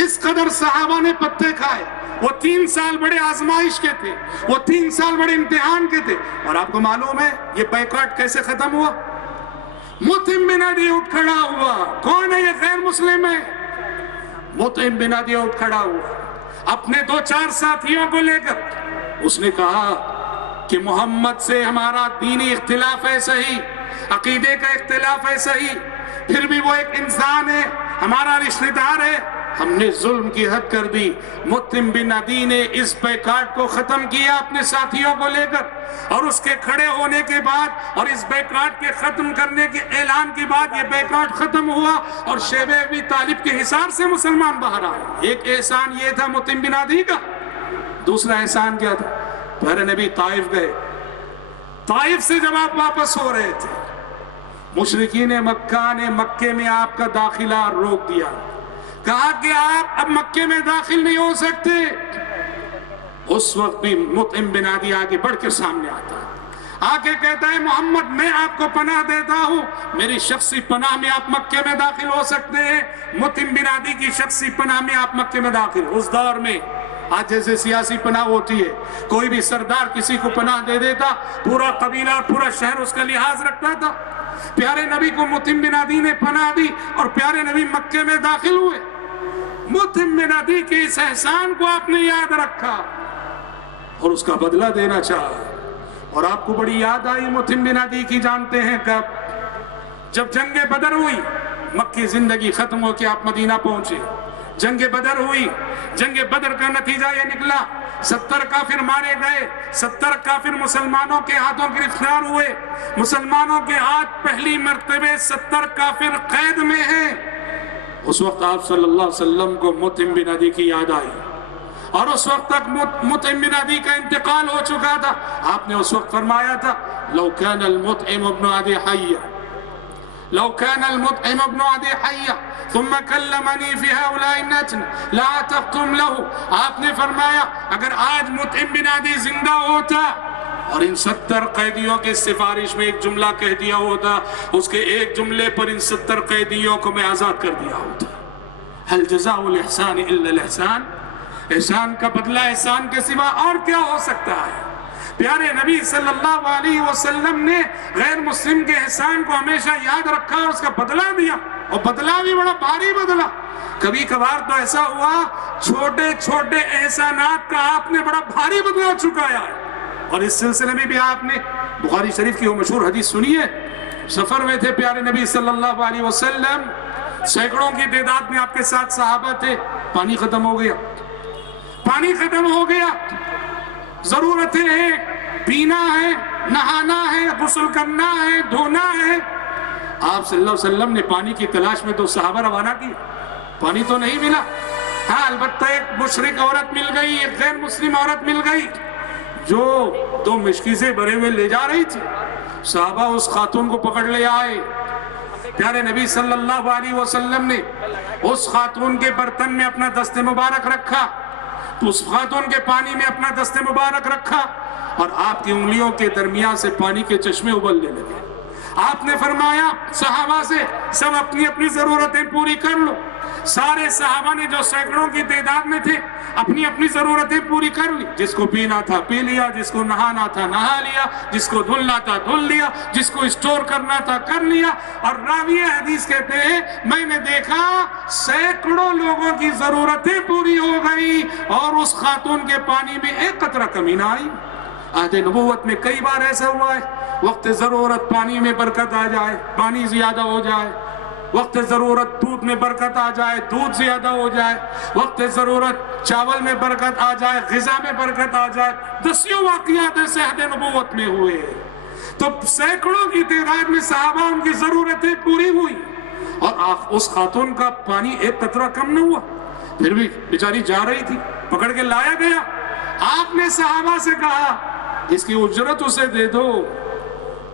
اس قدر صحابہ نے پتے کھائے۔ وہ 3 سال بڑے آزمائش کے تھے، وہ 3 سال بڑے امتحان کے تھے۔ اور آپ کو معلوم ہے یہ بیکاٹ کیسے ختم ہوا؟ مطعم بن عدی اٹھ کھڑا ہوا۔ کون ہے یہ؟ غیر مسلم ہے۔ مطعم بن عدی اٹھ کھڑا ہوا اپنے 2-4 ساتھیوں کو لے کر۔ اس نے کہا کہ محمد سے ہمارا دینی اختلاف ہے صحیح، عقیدے کا اختلاف ہے صحیح، پھر بھی وہ ایک انسان ہے، ہمارا رشتہ دار ہے، ہم نے ظلم کی حد کر دی۔ مطعم بن عدی نے اس بیکاٹ کو ختم کیا اپنے ساتھیوں کو لے کر، اور اس کے کھڑے ہونے کے بعد اور اس بیکاٹ کے ختم کرنے کے اعلان کے بعد یہ بیکاٹ ختم ہوا اور شیب ابی طالب کے حصار سے مسلمان باہر آئے۔ ایک احسان یہ تھا مطعم بن عدی کا، دوسرا احسان کیا تھا؟ پیارے نبی طائف گئے۔ طائف سے جب آپ واپس ہو رہے تھے مشرکین مکہ نے مکے میں آپ کا داخلہ روک دیا، کہا کہ آپ اب مکے میں داخل نہیں ہو سکتے۔ اس وقت بھی مطعم بن عدی آگے بڑھ کے سامنے آتا ہے، آگے کہتا ہے محمد میں آپ کو پناہ دیتا ہوں، میری شخصی پناہ میں آپ مکے میں داخل ہو سکتے ہیں۔ مطعم بن عدی کی شخصی پناہ میں آپ مکے میں داخل۔ اس دور میں آج جیسے سیاسی پناہ ہوتی ہے، کوئی بھی سردار کسی کو پناہ دے دیتا، پورا قبیلہ اور پورا شہر اس کا لحاظ رکھتا تھا۔ پیارے نبی کو مطعم بن عدی نے پناہ دی اور پیارے نبی مکے میں داخل ہوئے۔ مطعم بن عدی کے اس احسان کو آپ نے یاد رکھا اور اس کا بدلہ دینا چاہا۔ اور آپ کو بڑی یاد آئی مطعم بن عدی کی، جانتے ہیں کب؟ جب جنگ بدر ہوئی، مکی زندگی ختم ہو کے آپ مدینہ پہنچے، جنگ بدر ہوئی، جنگ بدر کا نتیجہ یہ نکلا 70 کافر مارے گئے، 70 کافر مسلمانوں کے ہاتھوں گرفتار ہوئے، مسلمانوں کے ہاتھ پہلی مرتبہ 70 کافر قید میں ہیں۔ اس وقت آپ صلی اللہ علیہ وسلم کو مطعم بن عدی کی یاد آئی اور اس وقت تک مطعم بن عدی کا انتقال ہو چکا تھا۔ آپ نے اس وقت فرمایا تھا لو كان المطعم ابن عدی حیا، لو كان المطعم ابن عدی حیا ثم كلمني في هؤلاء النتن لا تقتم له۔ آپ نے فرمایا اگر آج مطعم بن عدی زندہ ہوتا اور ان 70 قیدیوں کی سفارش میں ایک جملہ کہہ دیا ہوتا، اس کے ایک جملے پر ان 70 قیدیوں کو میں آزاد کر دیا ہوتا۔ هل جزاء الاحسان الا الاحسان؟ احسان کا بدلہ احسان کے سوا اور کیا ہو سکتا ہے؟ پیارے نبی صلی اللہ علیہ وسلم نے غیر مسلم کے احسان کو ہمیشہ یاد رکھا اور اس کا بدلہ دیا، اور بدلہ بھی بڑا بھاری بدلہ۔ کبھی کبھار تو ایسا ہوا چھوٹے چھوٹے احسانات کا آپ نے بڑا بھاری بدلہ چکایا ہے۔ اور اس سلسلے میں بھی آپ نے بخاری شریف کی وہ مشہور حدیث سنی ہے، سفر میں تھے پیارے نبی صلی اللہ علیہ وسلم، سینکڑوں کی تعداد میں آپ کے ساتھ صحابہ تھے، پانی ختم ہو گیا، پانی ختم ہو گیا، ضرورتیں ہیں، پینا ہے، نہانا ہے، غسل کرنا ہے، دھونا ہے۔ آپ صلی اللہ علیہ وسلم نے پانی کی تلاش میں تو صحابہ روانہ کی، پانی تو نہیں ملا۔ ہاں البتہ ایک مشرک عورت مل گئی، ایک غیر مسلم عورت مل گئی جو 2 مشکیزیں بھرے ہوئے لے جا رہی تھی۔ صحابہ اس خاتون کو پکڑ لے آئے، پیارے نبی صلی اللہ علیہ وسلم نے اس خاتون کے برتن میں اپنا دست مبارک رکھا، اس خاتون کے پانی میں اپنا دست مبارک رکھا اور آپ کی انگلیوں کے درمیان سے پانی کے چشمے ابلنے لگے۔ آپ نے فرمایا صحابہ سے سب اپنی اپنی ضرورتیں پوری کر لو۔ سارے صحابہ نے جو سینکڑوں کی تعداد میں تھے اپنی اپنی ضرورتیں پوری کر لی. جس کو پینا تھا پی لیا, جس کو نہانا تھا نہا لیا, جس کو دھلنا تھا دھل لیا, جس کو اسٹور کرنا تھا کر لیا. اور راوی حدیث کہتے ہیں میں نے دیکھا سینکڑوں لوگوں کی ضرورتیں پوری ہو گئی اور اس خاتون کے پانی میں ایک قطرہ کمی نہ آئی. عہد نبوت میں کئی بار ایسا ہوا ہے, وقت ضرورت پانی میں برکت آ جائے, پانی زیادہ ہو جائے. وقت ضرورت دودھ میں برکت آ جائے, دودھ زیادہ ہو جائے. وقت ضرورت چاول میں برکت آ جائے, غذا میں برکت آ جائے. دسیوں واقعات ایسے عہد نبوت میں ہوئے. تو سینکڑوں کی تعداد میں صحابہ ان کی ضرورتیں پوری ہوئی اور اس خاتون کا پانی ایک قطرہ کم نہ ہوا. پھر بھی بیچاری جا رہی تھی, پکڑ کے لایا گیا. آپ نے صحابہ سے کہا اس کی اجرت اسے دے دو.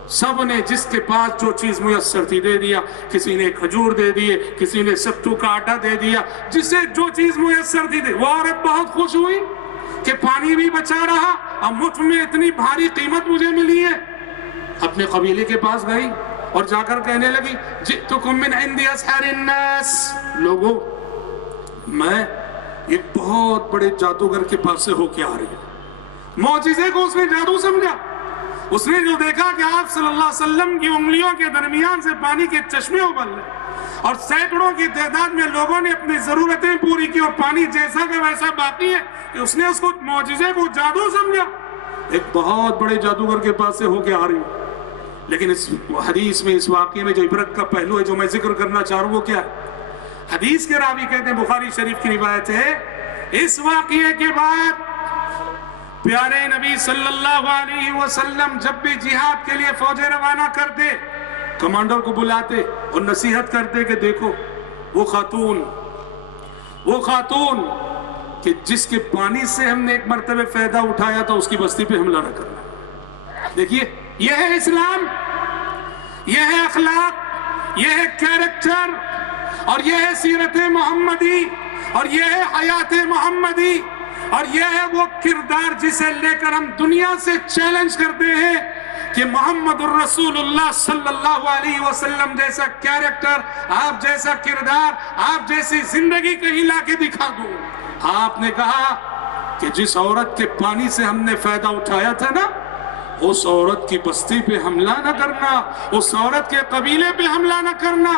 سب نے جس کے پاس جو چیز میسر تھی دے دیا. کسی نے کھجور دے دیے, کسی نے ستو کا آٹا دے دیا, جسے جو چیز میسر تھی دے. وہ عورت بہت خوش ہوئی کہ پانی بھی بچا رہا اور مفت میں اتنی بھاری قیمت مجھے ملی ہے. اپنے قبیلے کے پاس گئی اور جا کر کہنے لگی جئتکم من عند اسحار الناس. لوگوں, میں ایک بہت بڑے جادوگر کے پاس سے ہو کے آ رہی ہوں. معجزے کو اس نے جادو سمجھا. اس نے جو دیکھا کہ آپ صلی اللہ علیہ وسلم کی انگلیوں کے درمیان سے پانی کے چشمے ابل رہے اور سینکڑوں کی تعداد میں لوگوں نے اپنی ضرورتیں پوری کی اور پانی جیسا کہ ویسا باقی ہے, کہ اس نے اس کو معجزے کو جادو سمجھا. ایک بہت بڑے جادوگر کے پاس سے ہو کے آ رہی ہوں. لیکن اس حدیث میں, اس واقعے میں جو عبرت کا پہلو ہے جو میں ذکر کرنا چاہ رہا ہوں وہ کیا ہے؟ حدیث کے راوی کہتے ہیں, بخاری شریف کی روایت ہے, اس واقعے کے بعد پیارے نبی صلی اللہ علیہ وسلم جب بھی جہاد کے لیے فوجیں روانہ کرتے, کمانڈر کو بلاتے اور نصیحت کرتے کہ دیکھو وہ خاتون کہ جس کے پانی سے ہم نے ایک مرتبہ فائدہ اٹھایا تھا اس کی بستی پہ حملہ نہ کرنا. دیکھیے, یہ ہے اسلام, یہ ہے اخلاق, یہ ہے کیریکٹر, اور یہ ہے سیرت محمدی, اور یہ ہے حیات محمدی, اور یہ ہے وہ کردار جسے لے کر ہم دنیا سے چیلنج کرتے ہیں کہ محمد الرسول اللہ صلی اللہ علیہ وسلم جیسا کیریکٹر, آپ جیسا کردار, آپ جیسی زندگی کہیں لا کے دکھا دوں. آپ نے کہا کہ جس عورت کے پانی سے ہم نے فائدہ اٹھایا تھا نا, اس عورت کی بستی پہ حملہ نہ کرنا, اس عورت کے قبیلے پہ حملہ نہ کرنا.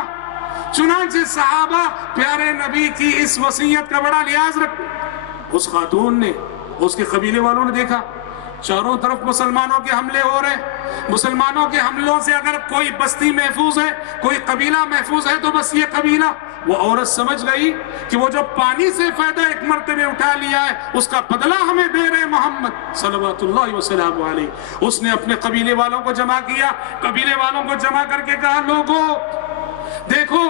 چنانچہ صحابہ پیارے نبی کی اس وصیت کا بڑا لحاظ رکھتے. اس خاتون نے, اس کے قبیلے والوں نے دیکھا چاروں طرف مسلمانوں کے حملے ہو رہے. مسلمانوں کے حملوں سے اگر کوئی بستی محفوظ ہے, کوئی قبیلہ محفوظ ہے تو بس یہ قبیلہ. وہ عورت سمجھ گئی کہ وہ جو پانی سے فائدہ ایک مرتبہ اٹھا لیا ہے اس کا بدلہ ہمیں دے رہے محمد صلوات اللہ وسلم علیہ. اس نے اپنے قبیلے والوں کو جمع کیا. قبیلے والوں کو جمع کر کے کہا لوگوں دیکھو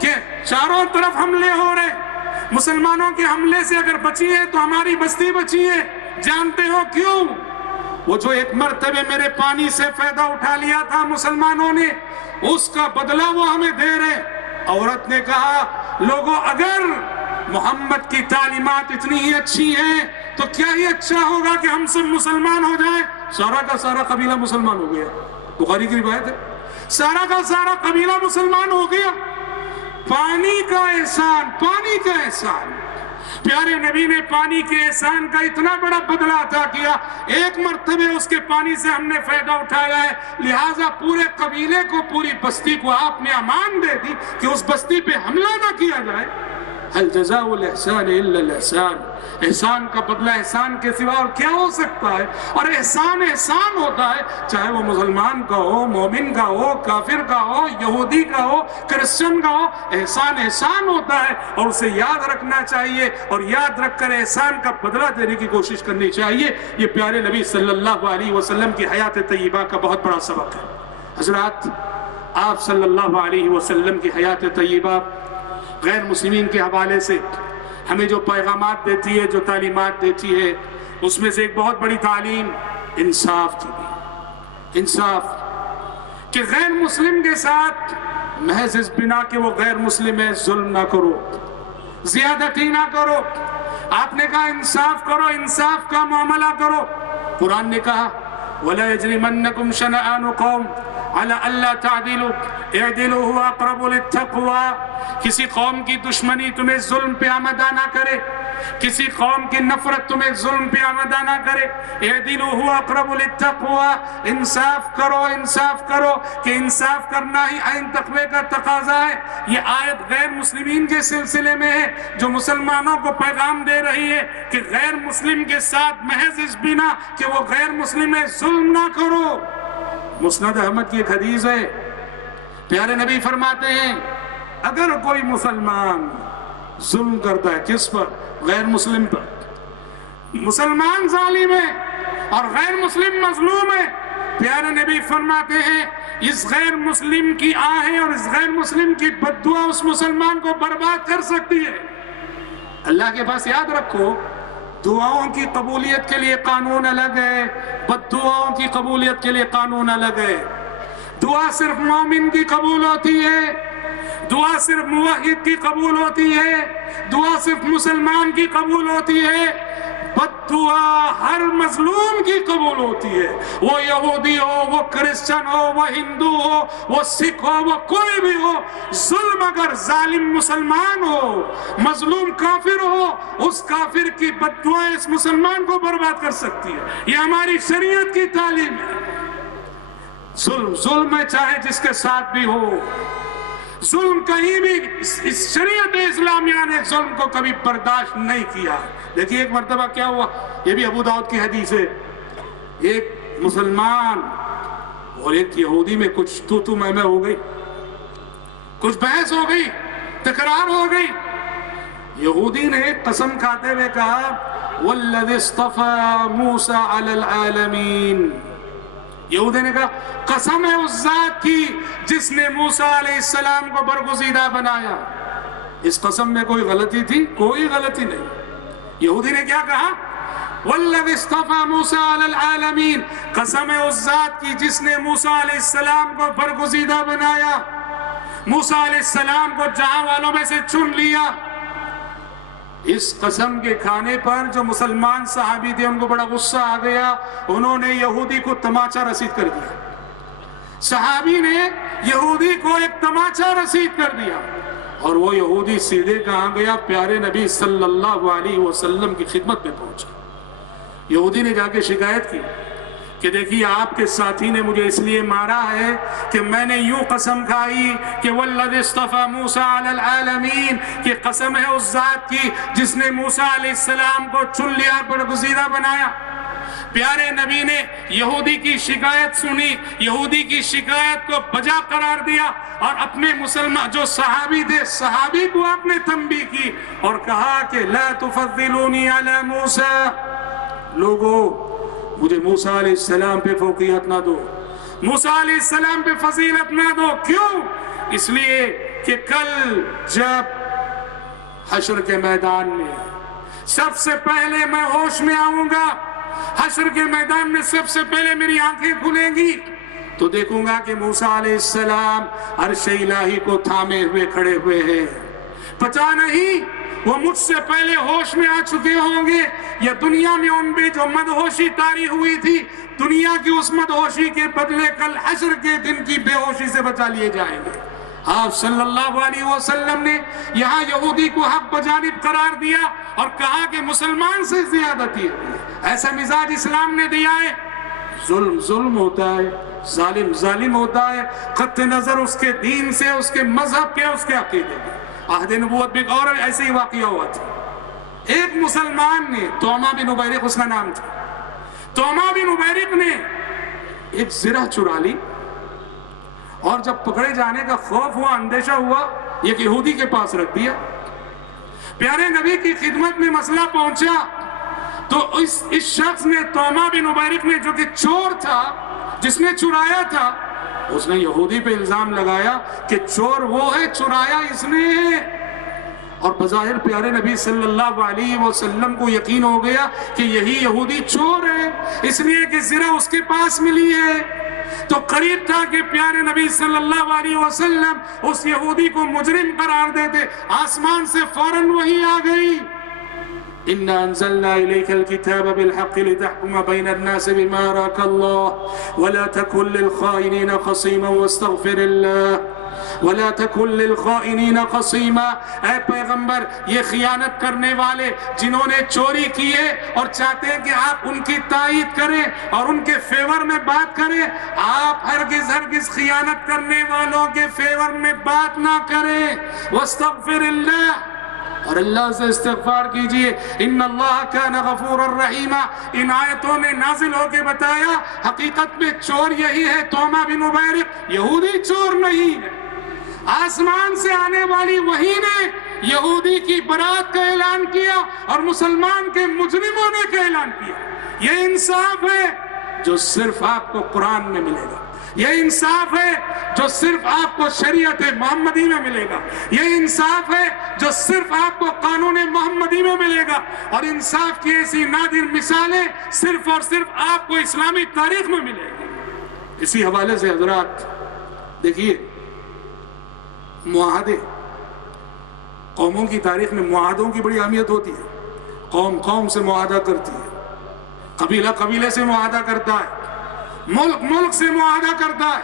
کہ چاروں طرف حملے ہو رہے, مسلمانوں کے حملے سے اگر بچی ہے تو ہماری بستی بچی ہے. جانتے ہو کیوں؟ وہ جو ایک مرتبہ میرے پانی سے فائدہ اٹھا لیا تھا مسلمانوں نے, اس کا بدلہ وہ ہمیں دے رہے. عورت نے کہا لوگوں اگر محمد کی تعلیمات اتنی ہی اچھی ہیں تو کیا ہی اچھا ہوگا کہ ہم سب مسلمان ہو جائیں. سارا کا سارا قبیلہ مسلمان ہو گیا. بخاری کی روایت ہے, سارا کا سارا قبیلہ مسلمان ہو گیا. پانی کا احسان, پانی کا احسان. پیارے نبی نے پانی کے احسان کا اتنا بڑا بدلہ عطا کیا. ایک مرتبہ اس کے پانی سے ہم نے فائدہ اٹھایا ہے, لہٰذا پورے قبیلے کو, پوری بستی کو آپ نے امان دے دی کہ اس بستی پہ حملہ نہ کیا جائے. هل جزاء الاحسان الا الاحسان. احسان کا بدلہ احسان کے سوا اور کیا ہو سکتا ہے؟ اور احسان احسان ہوتا ہے, چاہے وہ مسلمان کا ہو, مومن کا ہو, کافر کا ہو, یہودی کا ہو, کرسچن کا ہو. احسان احسان ہوتا ہے اور اسے یاد رکھنا چاہیے اور یاد رکھ کر احسان کا بدلہ دینے کی کوشش کرنی چاہیے. یہ پیارے نبی صلی اللہ علیہ وسلم کی حیات طیبہ کا بہت بڑا سبق ہے. حضرات, آپ صلی اللہ علیہ وسلم کی حیات طیبہ غیر مسلمین کے حوالے سے ہمیں جو پیغامات دیتی ہے, جو تعلیمات دیتی ہے, اس میں سے ایک بہت بڑی تعلیم انصاف کی بھی. انصاف کہ غیر مسلم کے ساتھ محض اس بنا کہ وہ غیر مسلم ہے ظلم نہ کرو, زیادتی نہ کرو. آپ نے کہا انصاف کرو, انصاف کا معاملہ کرو. قرآن نے کہا وَلَا يَجْرِمَنَّكُمْ شَنَآنُ قَوْمٍ علی اللہ تعدلوا اعدلوا هو اقرب للتقوى. کسی قوم کی دشمنی تمہیں ظلم پہ آمدہ نہ کرے، کسی قوم کی نفرت تمہیں ظلم پہ آمدہ نہ کرے. اعدلوا هو اقرب للتقوى. انصاف کرو کہ انصاف کرنا ہی عین تقوی کا تقاضا ہے. یہ آیت غیر مسلمین کے سلسلے میں ہے جو مسلمانوں کو پیغام دے رہی ہے کہ غیر مسلم کے ساتھ محض اس بنا کہ وہ غیر مسلم ہے ظلم نہ کرو. مسند احمد کی ایک حدیث ہے، پیارے نبی فرماتے ہیں اگر کوئی مسلمان ظلم کرتا ہے، کس پر؟ غیر مسلم پر. مسلمان ظالم ہے اور غیر مسلم مظلوم ہے، پیارے نبی فرماتے ہیں اس غیر مسلم کی آہیں اور اس غیر مسلم کی بددعا اس مسلمان کو برباد کر سکتی ہے. اللہ کے پاس یاد رکھو، دعاؤں کی قبولیت کے لیے قانون الگ ہے، بددعاؤں کی قبولیت کے لیے قانون الگ ہے. دعا صرف مومن کی قبول ہوتی ہے، دعا صرف موحد کی قبول ہوتی ہے، دعا صرف مسلمان کی قبول ہوتی ہے. بددعا ہر مظلوم کی قبول ہوتی ہے، وہ یہودی ہو، وہ کرسچن ہو، وہ ہندو ہو، وہ سکھ ہو، وہ کوئی بھی ہو. ظلم اگر ظالم مسلمان ہو، مظلوم کافر ہو، اس کافر کی بددعا اس مسلمان کو برباد کر سکتی ہے. یہ ہماری شریعت کی تعلیم ہے. ظلم ہے چاہے جس کے ساتھ بھی ہو، ظلم کہیں بھی اس شریعت اسلامیہ نے ظلم کو کبھی برداشت نہیں کیا. دیکھیے ایک مرتبہ کیا ہوا، یہ بھی ابو داؤد کی حدیث ہے. ایک مسلمان اور ایک یہودی میں کچھ تو میں ہو گئی، کچھ بحث ہو گئی، تکرار ہو گئی. یہودی نے قسم کھاتے ہوئے کہا وَالَّذِي اصْطَفَى مُوسَى عَلَى الْعَالَمِينَ. یہودی نے کہا قسم ہے اس ذات کی جس نے موسیٰ علیہ السلام کو برگزیدہ بنایا. اس قسم میں کوئی غلطی تھی؟ کوئی غلطی نہیں. یہودی نے کیا کہا؟ وَالَّذِي اصْطَفَى مُوسَى عَلَى الْعَالَمِينَ. قسم ہے اس ذات کی جس نے موسیٰ علیہ السلام کو برگزیدہ بنایا، موسیٰ علیہ السلام کو جہاں والوں میں سے چن لیا. اس قسم کے کھانے پر جو مسلمان صحابی تھے ان کو بڑا غصہ آ گیا. انہوں نے یہودی کو تماچا رسید کر دیا. صحابی نے یہودی کو ایک تماچا رسید کر دیا اور وہ یہودی سیدھے کہاں گیا؟ پیارے نبی صلی اللہ علیہ وسلم کی خدمت میں پہنچا. یہودی نے جا کے شکایت کی کہ دیکھیے آپ کے ساتھی نے مجھے اس لیے مارا ہے کہ میں نے یوں قسم کھائی کہ وَالَّذِي اصْطَفَى مُوسَى عَلَى الْعَالَمِينَ، کہ قسم ہے اس ذات کی جس نے موسیٰ علیہ السلام کو چن لیا، برگزیدہ بنایا. پیارے نبی نے یہودی کی شکایت سنی، یہودی کی شکایت کو بجا قرار دیا اور اپنے مسلمان جو صحابی تھے، صحابی کو آپ نے تنبیہ کی اور کہا کہ لَا تُفَضِّلُونِي عَلَى مُوسَى. لوگو مجھے موسیٰ علیہ السلام پہ فوقیت نہ دو، موسیٰ علیہ السلام پہ فضیلت نہ دو. کیوں؟ اس لیے کہ کل جب حشر کے میدان میں سب سے پہلے میں ہوش میں آؤں گا، حشر کے میدان میں سب سے پہلے میری آنکھیں کھلیں گی تو دیکھوں گا کہ موسیٰ علیہ السلام عرش الہی کو تھامے ہوئے کھڑے ہوئے ہیں. پتہ نہیں وہ مجھ سے پہلے ہوش میں آ چکے ہوں گے یا دنیا میں ان بھی جو مدہوشی طاری ہوئی تھی، دنیا کی اس مدہوشی کے بدلے کل حشر کے دن کی بے ہوشی سے بچا لیے جائیں گے. آپ صلی اللہ علیہ وسلم نے یہاں یہودی کو حق بجانب قرار دیا اور کہا کہ مسلمان سے زیادتی ہے. ایسا مزاج اسلام نے دیا ہے. ظلم ہوتا ہے، ظالم ہوتا ہے، قطع نظر اس کے دین سے، اس کے مذہب کے، اس کے عقیدے کے. عہد نبوت بھی اور ایسے ہی واقعہ ہوا تھا. ایک مسلمان نے، توما بن عبیرق اس کا نام تھا، توما بن عبیرق نے ایک زرہ چرا لی اور جب پکڑے جانے کا خوف ہوا، اندیشہ ہوا، ایک یہودی کے پاس رکھ دیا. پیارے نبی کی خدمت میں مسئلہ پہنچا تو اس شخص نے، توما بن عبیرق نے، جو کہ چور تھا، جس نے چرایا تھا، اس نے یہودی پہ الزام لگایا کہ چور وہ ہے، چرایا اس نے ہے. اور بظاہر پیارے نبی صلی اللہ علیہ وسلم کو یقین ہو گیا کہ یہی یہودی چور ہے، اس لیے کہ زرہ اس کے پاس ملی ہے. تو قریب تھا کہ پیارے نبی صلی اللہ علیہ وسلم اس یہودی کو مجرم قرار دیتے. آسمان سے فوراً وحی آ گئی إنا أنزلنا إليك الكتاب بالحق لتحكم بين الناس بما أراك الله ولا تكن للخائنين خصيما واستغفر الله ولا تكن للخائنين خصيما. اے پیغمبر یہ خیانت کرنے والے جنہوں نے چوری کی ہے اور چاہتے ہیں کہ آپ ان کی تائید کریں اور ان کے فیور میں بات کریں، آپ ہرگز خیانت کرنے والوں کے فیور میں بات نہ کریں. واستغفر اللہ، اور اللہ سے استغفار کیجئے. ان اللہ کان غفورا رحیما. ان آیتوں نے نازل ہو کے بتایا حقیقت میں چور یہی ہے. توما بن مبارک یہودی چور نہیں ہے، آسمان سے آنے والی وحی نے یہودی کی برات کا اعلان کیا اور مسلمان کے مجرم ہونے کا اعلان کیا. یہ انصاف ہے جو صرف آپ کو قرآن میں ملے گا، یہ انصاف ہے جو صرف آپ کو شریعت محمدی میں ملے گا، یہ انصاف ہے جو صرف آپ کو قانون محمدی میں ملے گا. اور انصاف کی ایسی نادر مثالیں صرف اور صرف آپ کو اسلامی تاریخ میں ملے گی. اسی حوالے سے حضرات دیکھیے، معاہدے، قوموں کی تاریخ میں معاہدوں کی بڑی اہمیت ہوتی ہے. قوم قوم سے معاہدہ کرتی ہے، قبیلہ قبیلے سے معاہدہ کرتا ہے، ملک ملک سے معاہدہ کرتا ہے،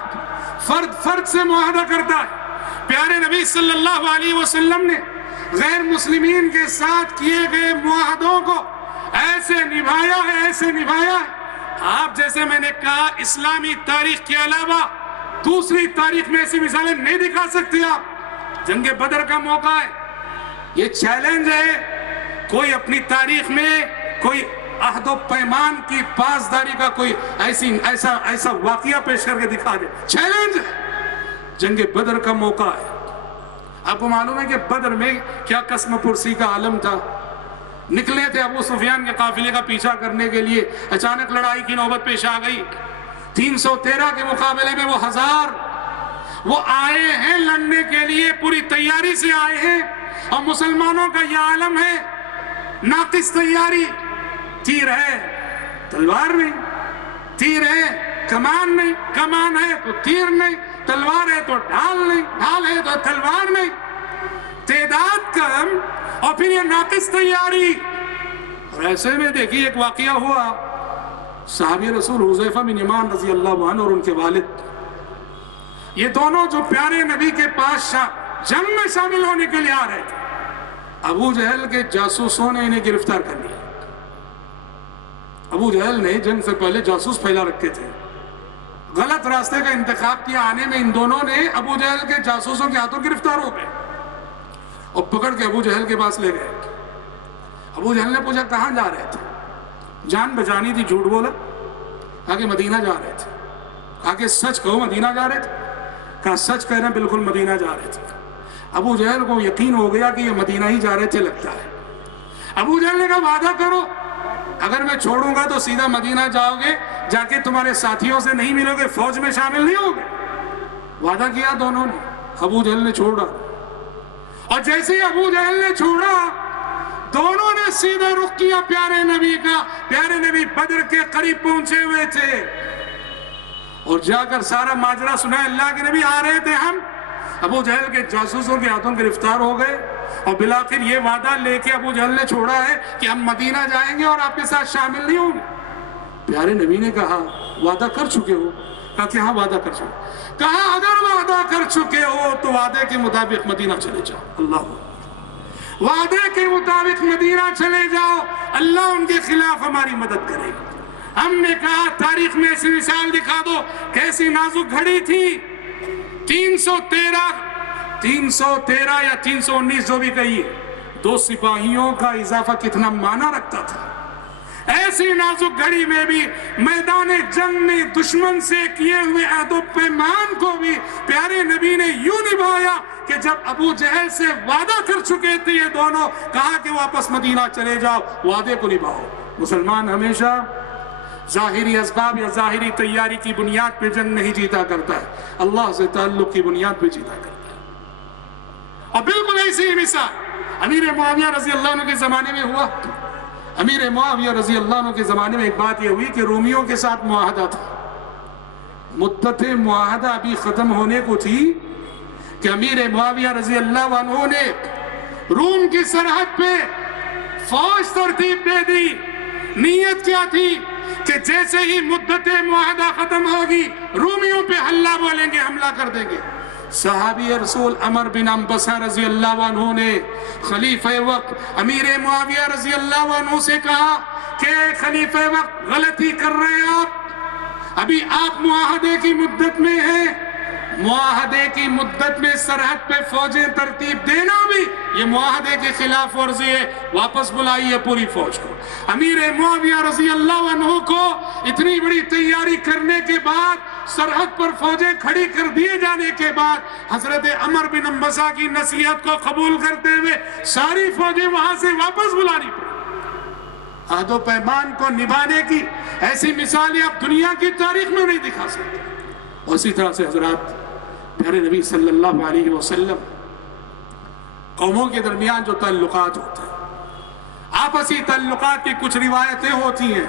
فرد فرد سے معاہدہ کرتا ہے. پیارے نبی صلی اللہ علیہ وسلم نے غیر مسلمین کے ساتھ کیے گئے معاہدوں کو ایسے نبھایا ہے، ایسے نبھایا ہے. آپ جیسے میں نے کہا اسلامی تاریخ کے علاوہ دوسری تاریخ میں ایسی مثالیں نہیں دکھا سکتے آپ. جنگ بدر کا موقع ہے، یہ چیلنج ہے، کوئی اپنی تاریخ میں کوئی عہد و پیمان کی پاسداری کا کوئی ایسا واقعہ پیش کر کے دکھا دے. چیلنج ہے، جنگ بدر کا موقع ہے. آپ کو معلوم ہے کہ بدر میں کیا قسم پرسی کا عالم تھا. نکلے تھے ابو سفیان کے قافلے کا پیچھا کرنے کے لیے، اچانک لڑائی کی نوبت پیش آ گئی. 313 کے مقابلے میں وہ 1000 وہ آئے ہیں لڑنے کے لیے، پوری تیاری سے آئے ہیں. اور مسلمانوں کا یہ عالم ہے ناقص تیاری. تیر ہے تلوار نہیں، تیر ہے کمان نہیں، کمان ہے تو تیر نہیں، تلوار ہے تو ڈھال نہیں، ڈھال ہے تو تلوار نہیں. تعداد کم اور پھر یہ ناقص تیاری. اور ایسے میں دیکھیے ایک واقعہ ہوا، صحابی رسول حذیفہ بن یمان رضی اللہ عنہ اور ان کے والد، یہ دونوں جو پیارے نبی کے پاس جنگ میں شامل ہونے کے لیے آ رہے تھے، ابو جہل کے جاسوسوں نے انہیں گرفتار کر لیا. ابو جہل نے جنگ سے پہلے جاسوس پھیلا رکھے تھے، غلط راستے کا انتخاب کیا. آنے میں ان دونوں نے ابو جہل کے جاسوسوں کے ہاتھوں گرفتار ہو گئے اور پکڑ کے ابو جہل کے پاس لے گئے. ابو جہل نے پوچھا کہاں جا رہے تھے؟ جان بچانی تھی، جھوٹ بولا. کہا کہ مدینہ جا رہے تھے. کہا کہ سچ کہو مدینہ جا رہے تھے؟ کہا سچ کہہ رہے ہیں، بالکل مدینہ جا رہے تھے. ابو جہل کو یقین ہو گیا کہ یہ مدینہ ہی جا رہے تھے لگتا ہے. ابو جہل نے کہا وعدہ کرو اگر میں چھوڑوں گا تو سیدھا مدینہ جاؤ گے، جا کے تمہارے ساتھیوں سے نہیں ملو گے، فوج میں شامل نہیں ہوگے. وعدہ کیا دونوں نے. ابو جہل نے چھوڑا، اور جیسے ہی ابو جہل نے چھوڑا دونوں نے سیدھا رخ کیا پیارے نبی کا. پیارے نبی بدر کے قریب پہنچے ہوئے تھے اور جا کر سارا ماجرا سنا. اللہ کے نبی آ رہے تھے ہم. ابو جہل کے جاسوسوں کے ہاتھوں گرفتار ہو گئے اور بلاخر یہ وعدہ لے کے ابو جہل نے چھوڑا ہے کہ ہم مدینہ جائیں گے اور آپ کے ساتھ شامل نہیں ہوں گے. پیارے نبی نے کہا وعدہ کر چکے ہو؟ کہا کہ ہاں وعدہ کر چکے. کہا اگر وعدہ کر چکے ہو تو وعدے کے مطابق مدینہ چلے جاؤ. اللہ وعدے کے مطابق مدینہ چلے جاؤ، اللہ ان کے خلاف ہماری مدد کرے گا. ہم نے کہا تاریخ میں ایسی مثال دکھا دو کیسی نازک گھڑی تھی. 313 یا 319 جو بھی کہیے، 2 سپاہیوں کا اضافہ کتنا معنی رکھتا تھا. ایسی نازک گھڑی میں بھی میدان جنگ میں دشمن سے کیے ہوئے عہد و پیمان کو بھی پیارے نبی نے یوں نبھایا کہ جب ابو جہل سے وعدہ کر چکے تھے یہ دونوں، کہا کہ واپس مدینہ چلے جاؤ، وعدے کو نبھاؤ. مسلمان ہمیشہ ظاہری اسباب یا ظاہری تیاری کی بنیاد پہ جنگ نہیں جیتا کرتا ہے، اللہ سے تعلق کی بنیاد پہ جیتا کرتا ہے. اور بالکل ایسی ہی مثال امیر معاویہ رضی اللہ عنہ کے زمانے میں ہوا. امیر معاویہ رضی اللہ عنہ کے زمانے میں ایک بات یہ ہوئی کہ رومیوں کے ساتھ معاہدہ تھا. مدت معاہدہ ابھی ختم ہونے کو تھی کہ امیر معاویہ رضی اللہ عنہ نے روم کی سرحد پہ فوج ترتیب دے دی. نیت کیا تھی کہ جیسے ہی مدت معاہدہ ختم ہوگی رومیوں پہ حملہ بولیں گے, حملہ کر دیں گے. صحابی رسول عمر بن انبسہ رضی اللہ عنہ نے خلیفہ وقت امیر معاویہ رضی اللہ عنہ سے کہا کہ خلیفہ وقت غلطی کر رہے ہیں آپ, ابھی آپ معاہدے کی مدت میں ہیں, معاہدے کی مدت میں سرحد پہ فوجیں ترتیب دینا بھی یہ معاہدے کے خلاف ورزی ہے, واپس بلائیے پوری فوج کو. امیر معاویہ رضی اللہ عنہ کو اتنی بڑی تیاری کرنے کے بعد, سرحد پر فوجیں کھڑی کر دیے جانے کے بعد, حضرت عمر بن انبسہ کی نصیحت کو قبول کرتے ہوئے ساری فوجیں وہاں سے واپس بلانی پڑی. عہد و پیمان کو نبھانے کی ایسی مثالیں آپ دنیا کی تاریخ میں نہیں دکھا سکتے. اسی طرح سے حضرات پیارے نبی صلی اللہ علیہ وسلم قوموں کے درمیان جو تعلقات ہوتے ہیں, آپسی تعلقات کی کچھ روایتیں ہوتی ہیں.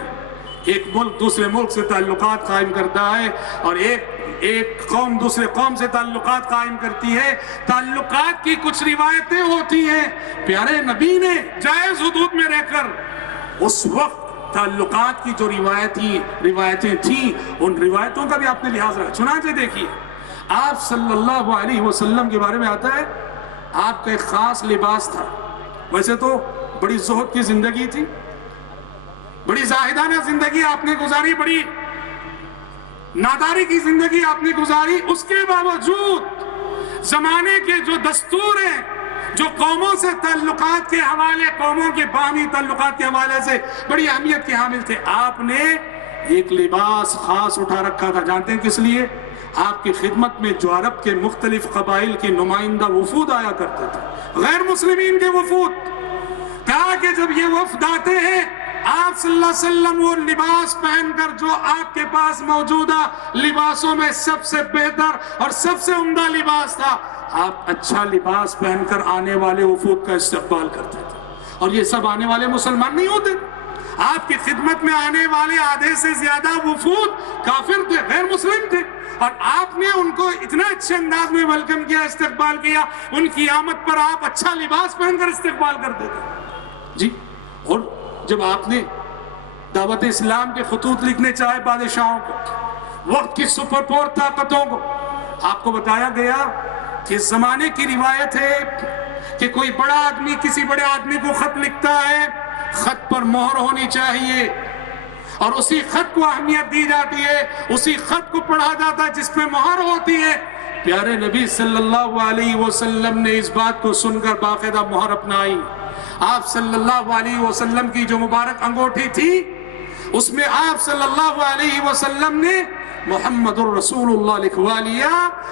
ایک ملک دوسرے ملک سے تعلقات قائم کرتا ہے اور ایک قوم دوسرے قوم سے تعلقات قائم کرتی ہے. تعلقات کی کچھ روایتیں ہوتی ہیں. پیارے نبی نے جائز حدود میں رہ کر اس وقت تعلقات کی جو روایتیں تھیں ان روایتوں کا بھی آپ نے لحاظ رکھا. چنانچہ دیکھیے آپ صلی اللہ علیہ وسلم کے بارے میں آتا ہے آپ کا ایک خاص لباس تھا. ویسے تو بڑی زہد کی زندگی تھی, بڑی زاہدانہ زندگی آپ نے گزاری, بڑی ناداری کی زندگی آپ نے گزاری. اس کے باوجود زمانے کے جو دستور ہیں جو قوموں سے تعلقات کے حوالے, قوموں کے باہمی تعلقات کے حوالے سے بڑی اہمیت کے حامل تھے, آپ نے ایک لباس خاص اٹھا رکھا تھا. جانتے ہیں کس لیے؟ آپ کی خدمت میں جو عرب کے مختلف قبائل کی نمائندہ وفود آیا کرتے تھے, غیر مسلمین کے وفود, کہا کہ جب یہ وفد آتے ہیں آپ صلی اللہ علیہ وسلم وہ لباس پہن کر جو آپ کے پاس موجودہ لباسوں میں سب سے بہتر اور سب سے عمدہ لباس تھا, آپ اچھا لباس پہن کر آنے والے وفود کا استقبال کرتے تھے. اور یہ سب آنے والے مسلمان نہیں ہوتے, آپ کی خدمت میں آنے والے آدھے سے زیادہ وفود کافر تھے, غیر مسلم تھے, اور آپ نے ان کو اتنا اچھے انداز میں ویلکم کیا, استقبال کیا. ان کی آمد پر آپ اچھا لباس پہن کر استقبال کرتے تھے جی. اور جب آپ نے دعوت اسلام کے خطوط لکھنے چاہے بادشاہوں کو, وقت کی سپر پاور طاقتوں کو, آپ کو بتایا گیا کہ اس زمانے کی روایت ہے کہ کوئی بڑا آدمی کسی بڑے آدمی کو خط لکھتا ہے, خط پر مہر ہونی چاہیے اور اسی خط کو اہمیت دی جاتی ہے, اسی خط کو پڑھا جاتا ہے جس پہ مہر ہوتی ہے. پیارے نبی صلی اللہ علیہ وسلم نے اس بات کو سن کر باقاعدہ مہر اپنائی. آپ صلی اللہ علیہ وسلم کی جو مبارک انگوٹھی تھی اس میں آپ صلی اللہ علیہ وسلم نے محمد الرسول اللہ لکھوا لیا,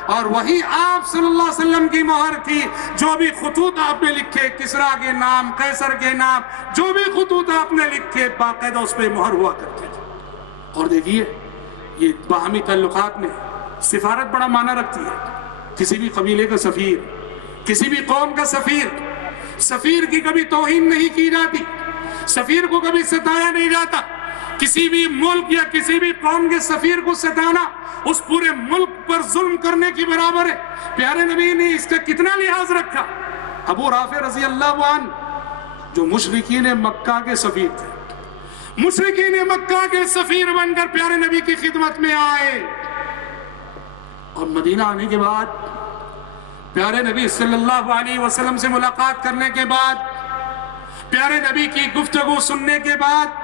اور وہی آپ صلی اللہ علیہ وسلم کی مہر تھی. جو بھی خطوط آپ نے لکھے, کسرا کے نام, قیصر کے نام, جو بھی خطوط آپ نے لکھے باقاعدہ اس پہ مہر ہوا کرتے تھے. اور دیکھیے یہ باہمی تعلقات میں سفارت بڑا معنی رکھتی ہے. کسی بھی قبیلے کا سفیر, کسی بھی قوم کا سفیر, سفیر کی کبھی توہین نہیں کی جاتی, سفیر کو کبھی ستایا نہیں جاتا. کسی بھی ملک یا کسی بھی قوم کے سفیر کو ستانا اس پورے ملک پر ظلم کرنے کی برابر ہے. پیارے نبی نے اس کا کتنا لحاظ رکھا. ابو رافع رضی اللہ عنہ جو مشرکین مکہ کے سفیر تھے, مشرکین مکہ کے سفیر بن کر پیارے نبی کی خدمت میں آئے, اور مدینہ آنے کے بعد پیارے نبی صلی اللہ علیہ وسلم سے ملاقات کرنے کے بعد, پیارے نبی کی گفتگو سننے کے بعد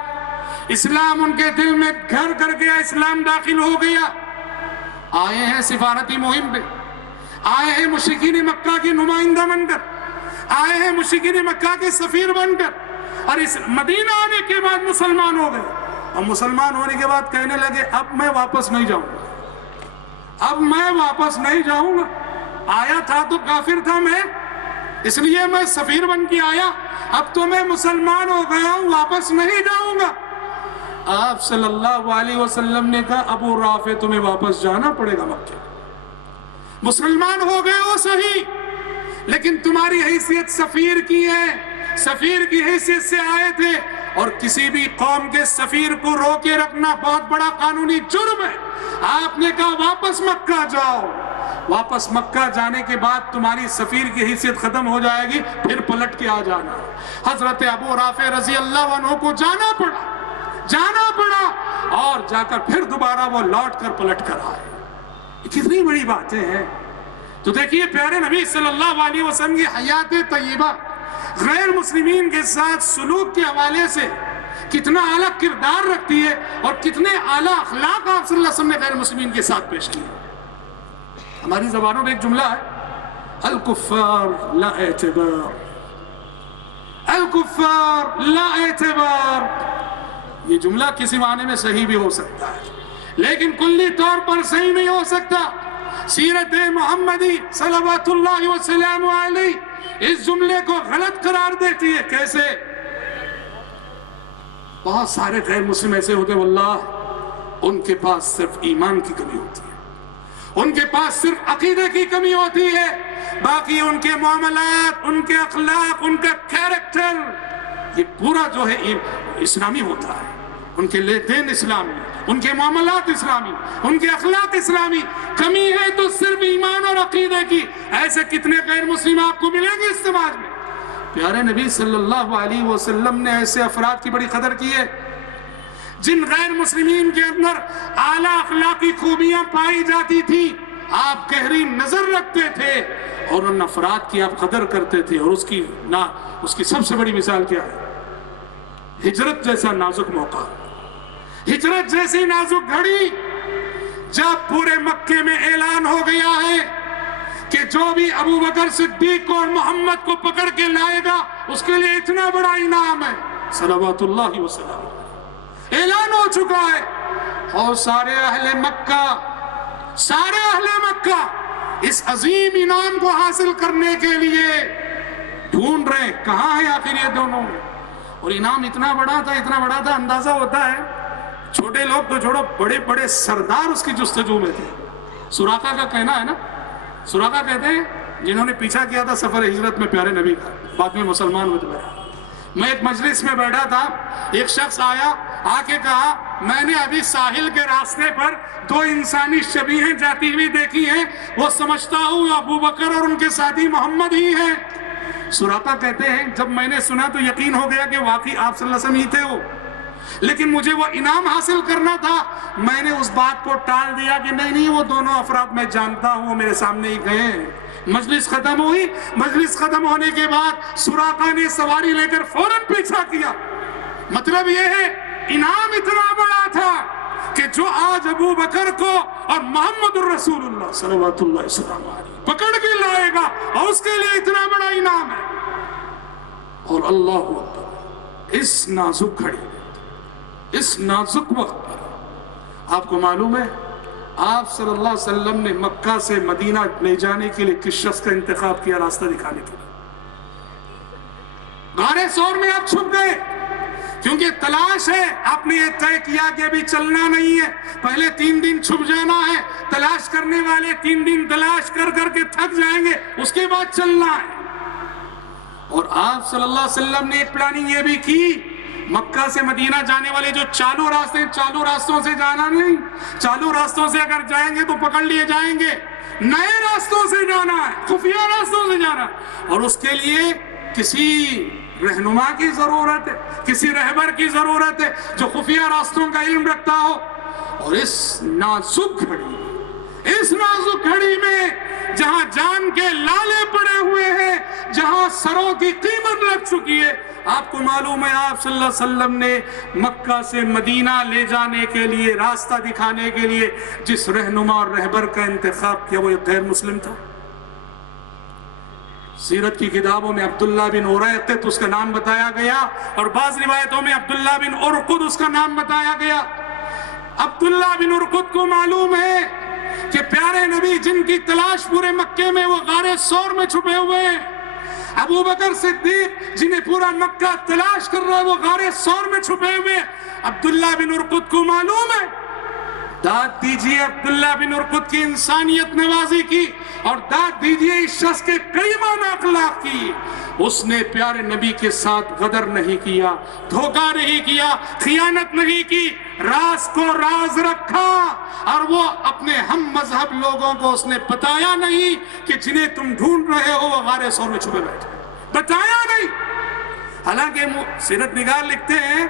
اسلام ان کے دل میں گھر کر گیا, اسلام داخل ہو گیا. آئے ہیں سفارتی مہم پہ, آئے ہیں مشرکین مکہ کی نمائندہ بن کر, آئے ہیں مشرکین مکہ کے سفیر بن کر, اور اس مدینہ آنے کے بعد مسلمان ہو گئے. اور مسلمان ہونے کے بعد کہنے لگے اب میں واپس نہیں جاؤں گا, اب میں واپس نہیں جاؤں گا. آیا تھا تو کافر تھا میں, اس لیے میں سفیر بن کے آیا, اب تو میں مسلمان ہو گیا ہوں, واپس نہیں جاؤں گا. آپ صلی اللہ علیہ وسلم نے کہا ابو رافع تمہیں واپس جانا پڑے گا مکہ. مسلمان ہو گئے ہو صحیح, لیکن تمہاری حیثیت سفیر کی ہے, سفیر کی حیثیت سے آئے تھے, اور کسی بھی قوم کے سفیر کو روکے رکھنا بہت بڑا قانونی جرم ہے. آپ نے کہا واپس مکہ جاؤ, واپس مکہ جانے کے بعد تمہاری سفیر کی حیثیت ختم ہو جائے گی، پھر پلٹ کے آ جانا۔ حضرت ابو رافع رضی اللہ عنہ کو جانا پڑا اور جا کر پھر دوبارہ وہ لوٹ کر پلٹ کر آئے۔ یہ کتنی بڑی باتیں ہیں۔ تو دیکھیے پیارے نبی صلی اللہ علیہ وسلم کی حیات طیبہ غیر مسلمین کے ساتھ سلوک کے حوالے سے کتنا اعلیٰ کردار رکھتی ہے اور کتنے اعلیٰ اخلاق آپ صلی اللہ علیہ وسلم نے غیر مسلمین کے ساتھ پیش کیے۔ ہماری زبانوں میں ایک جملہ ہے، الکفار لا اعتبار، الکفار لا اعتبار۔ یہ جملہ کسی معنی میں صحیح بھی ہو سکتا ہے لیکن کلی طور پر صحیح نہیں ہو سکتا۔ سیرت محمدی صلوات اللہ وسلام علیہ اس جملے کو غلط قرار دیتی ہے۔ کیسے؟ بہت سارے غیر مسلم ایسے ہوتے واللہ ان کے پاس صرف ایمان کی کمی ہوتی ہے، ان کے پاس صرف عقیدے کی کمی ہوتی ہے، باقی ان کے معاملات، ان کے اخلاق، ان کا کیریکٹر یہ پورا جو ہے اسلامی ہوتا ہے، ان کے لین دین اسلامی، ان کے معاملات اسلامی، ان کے اخلاق اسلامی۔ کمی ہے تو صرف ایمان اور عقیدے کی۔ ایسے کتنے غیر مسلم آپ کو ملیں گے اس سماج میں؟ پیارے نبی صلی اللہ علیہ وسلم نے ایسے افراد کی بڑی قدر کی ہے جن غیر مسلمین کے اندر اعلیٰ اخلاقی خوبیاں پائی جاتی تھی، آپ گہری نظر رکھتے تھے اور ان افراد کی آپ قدر کرتے تھے۔ اور اس کی سب سے بڑی مثال کیا ہے؟ ہجرت جیسا نازک موقع، ہجرت جیسی نازک گھڑی، جب پورے مکے میں اعلان ہو گیا ہے کہ جو بھی ابو بکر صدیق کو اور محمد کو پکڑ کے لائے گا اس کے لیے اتنا بڑا انعام ہے، صلوات اللہ وسلم، اعلان ہو چکا ہے۔ اور سارے اہل مکہ اس عظیم انعام کو حاصل کرنے کے لیے ڈھونڈ رہے ہیں کہاں ہے آخر یہ دونوں۔ اور انعام اتنا بڑا تھا اندازہ ہوتا ہے چھوٹے لوگ تو چھوڑو، بڑے بڑے سردار اس کی جستجو میں تھے۔ سراقہ کا کہنا ہے نا، سراقہ کہتے ہیں جنہوں نے پیچھا کیا تھا سفر ہجرت میں پیارے نبی کا، بعد میں مسلمان ہوئے تھے۔ میں ایک مجلس میں بیٹھا تھا، ایک شخص آیا، آ کے کہا میں نے ابھی ساحل کے راستے پر دو انسانی شبیہیں جاتی ہوئی دیکھی ہیں، وہ سمجھتا ہوں ابو بکر اور ان کے ساتھی محمد ہی ہیں۔ سراقہ کہتے ہیں جب میں نے سنا تو یقین ہو گیا کہ واقعی آپ صلی اللہ علیہ وسلم ہی تھے وہ، لیکن مجھے وہ انعام حاصل کرنا تھا۔ میں نے اس بات کو ٹال دیا کہ نہیں وہ دونوں افراد میں جانتا ہوں، وہ میرے سامنے ہی گئے ہیں۔ مجلس ختم ہوئی، مجلس ختم ہونے کے بعد سراقہ نے سواری لے کر فوراً پیچھا کیا۔ مطلب یہ ہے انعام اتنا بڑا تھا کہ جو آج ابو بکر کو اور محمد الرسول اللہ صلوات اللہ وسلم علیہ پکڑ کے لائے گا اور اس کے لیے اتنا بڑا انعام ہے۔ اور اللہ اکبر، اس نازک گھڑی، اس نازک وقت پر آپ کو معلوم ہے آپ صلی اللہ علیہ وسلم نے مکہ سے مدینہ لے جانے کے لیے کس شخص کا انتخاب کیا راستہ دکھانے کے لیے؟ غار ثور میں آپ چھپ گئے کیونکہ تلاش ہے، آپ نے یہ طے کیا کہ ابھی چلنا نہیں ہے، پہلے 3 دن چھپ جانا ہے، تلاش کرنے والے 3 دن تلاش کر کر کے تھک جائیں گے، اس کے بعد چلنا ہے۔ اور آپ صلی اللہ علیہ وسلم نے ایک پلاننگ یہ بھی کی، مکہ سے مدینہ جانے والے جو چالو راستے ہیں، چالو راستوں سے جانا نہیں، چالو راستوں سے اگر جائیں گے تو پکڑ لیے جائیں گے، نئے راستوں سے جانا ہے، خفیہ راستوں سے جانا ہے۔ اور اس کے لیے کسی رہنما کی ضرورت ہے، کسی رہبر کی ضرورت ہے جو خفیہ راستوں کا علم رکھتا ہو۔ اور اس نازک گھڑی میں جہاں جان کے لالے پڑے ہوئے ہیں، جہاں سروں کی قیمت لگ چکی ہے، آپ کو معلوم ہے آپ صلی اللہ علیہ وسلم نے مکہ سے مدینہ لے جانے کے لیے، راستہ دکھانے کے لیے جس رہنما اور رہبر کا انتخاب کیا وہ ایک غیر مسلم تھا۔ سیرت کی کتابوں میں عبداللہ بن اریقط اس کا نام بتایا گیا، اور بعض روایتوں میں عبداللہ بن ارقد اس کا نام بتایا گیا۔ عبداللہ بن ارقد کو معلوم ہے کہ پیارے نبی جن کی تلاش پورے مکے میں وہ غار ثور میں چھپے ہوئے ہیں، ابو بکر صدیق جنہیں پورا مکہ تلاش کر رہا ہے وہ غار ثور میں چھپے ہوئے ہیں۔ عبداللہ بن ارقد کو معلوم ہے، داد دیجئے عبداللہ بن ارقد کی انسانیت نوازی کی، اور داد دیجئے اس شخص کے کئی معنی اخلاق کی۔ اس نے پیارے نبی کے ساتھ غدر نہیں کیا، دھوکہ نہیں کیا، خیانت نہیں کی، راز کو راز رکھا، اور وہ اپنے ہم مذہب لوگوں کو اس نے بتایا نہیں کہ جنہیں تم ڈھونڈ رہے ہو وہ غار ثور میں چھپے بیٹھے، بتایا نہیں۔ حالانکہ سیرت نگار لکھتے ہیں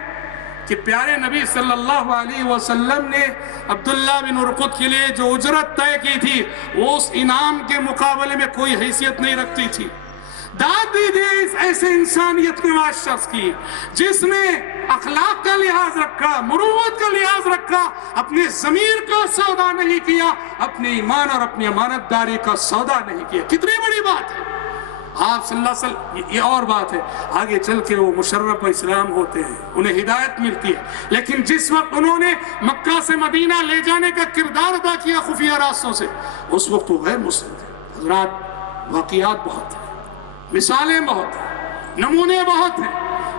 کہ پیارے نبی صلی اللہ علیہ وسلم نے عبداللہ بن ارقط کے لیے جو اجرت طے کی تھی وہ اس انعام کے مقابلے میں کوئی حیثیت نہیں رکھتی تھی۔ داد دیجیے اس ایسے انسانیت نواز شخص کی جس نے اخلاق کا لحاظ رکھا، مروت کا لحاظ رکھا، اپنے ضمیر کا سودا نہیں کیا، اپنے ایمان اور اپنی امانت داری کا سودا نہیں کیا۔ کتنی بڑی بات ہے۔ آپ صلی اللہ علیہ وسلم، یہ اور بات ہے، آگے چل کے وہ مشرف اسلام ہوتے ہیں، انہیں ہدایت ملتی ہے، لیکن جس وقت انہوں نے مکہ سے مدینہ لے جانے کا کردار ادا کیا خفیہ راستوں سے، اس وقت وہ غیر مسلم تھے۔ حضرات، واقعات بہت ہیں، مثالیں بہت ہیں، نمونے بہت ہیں۔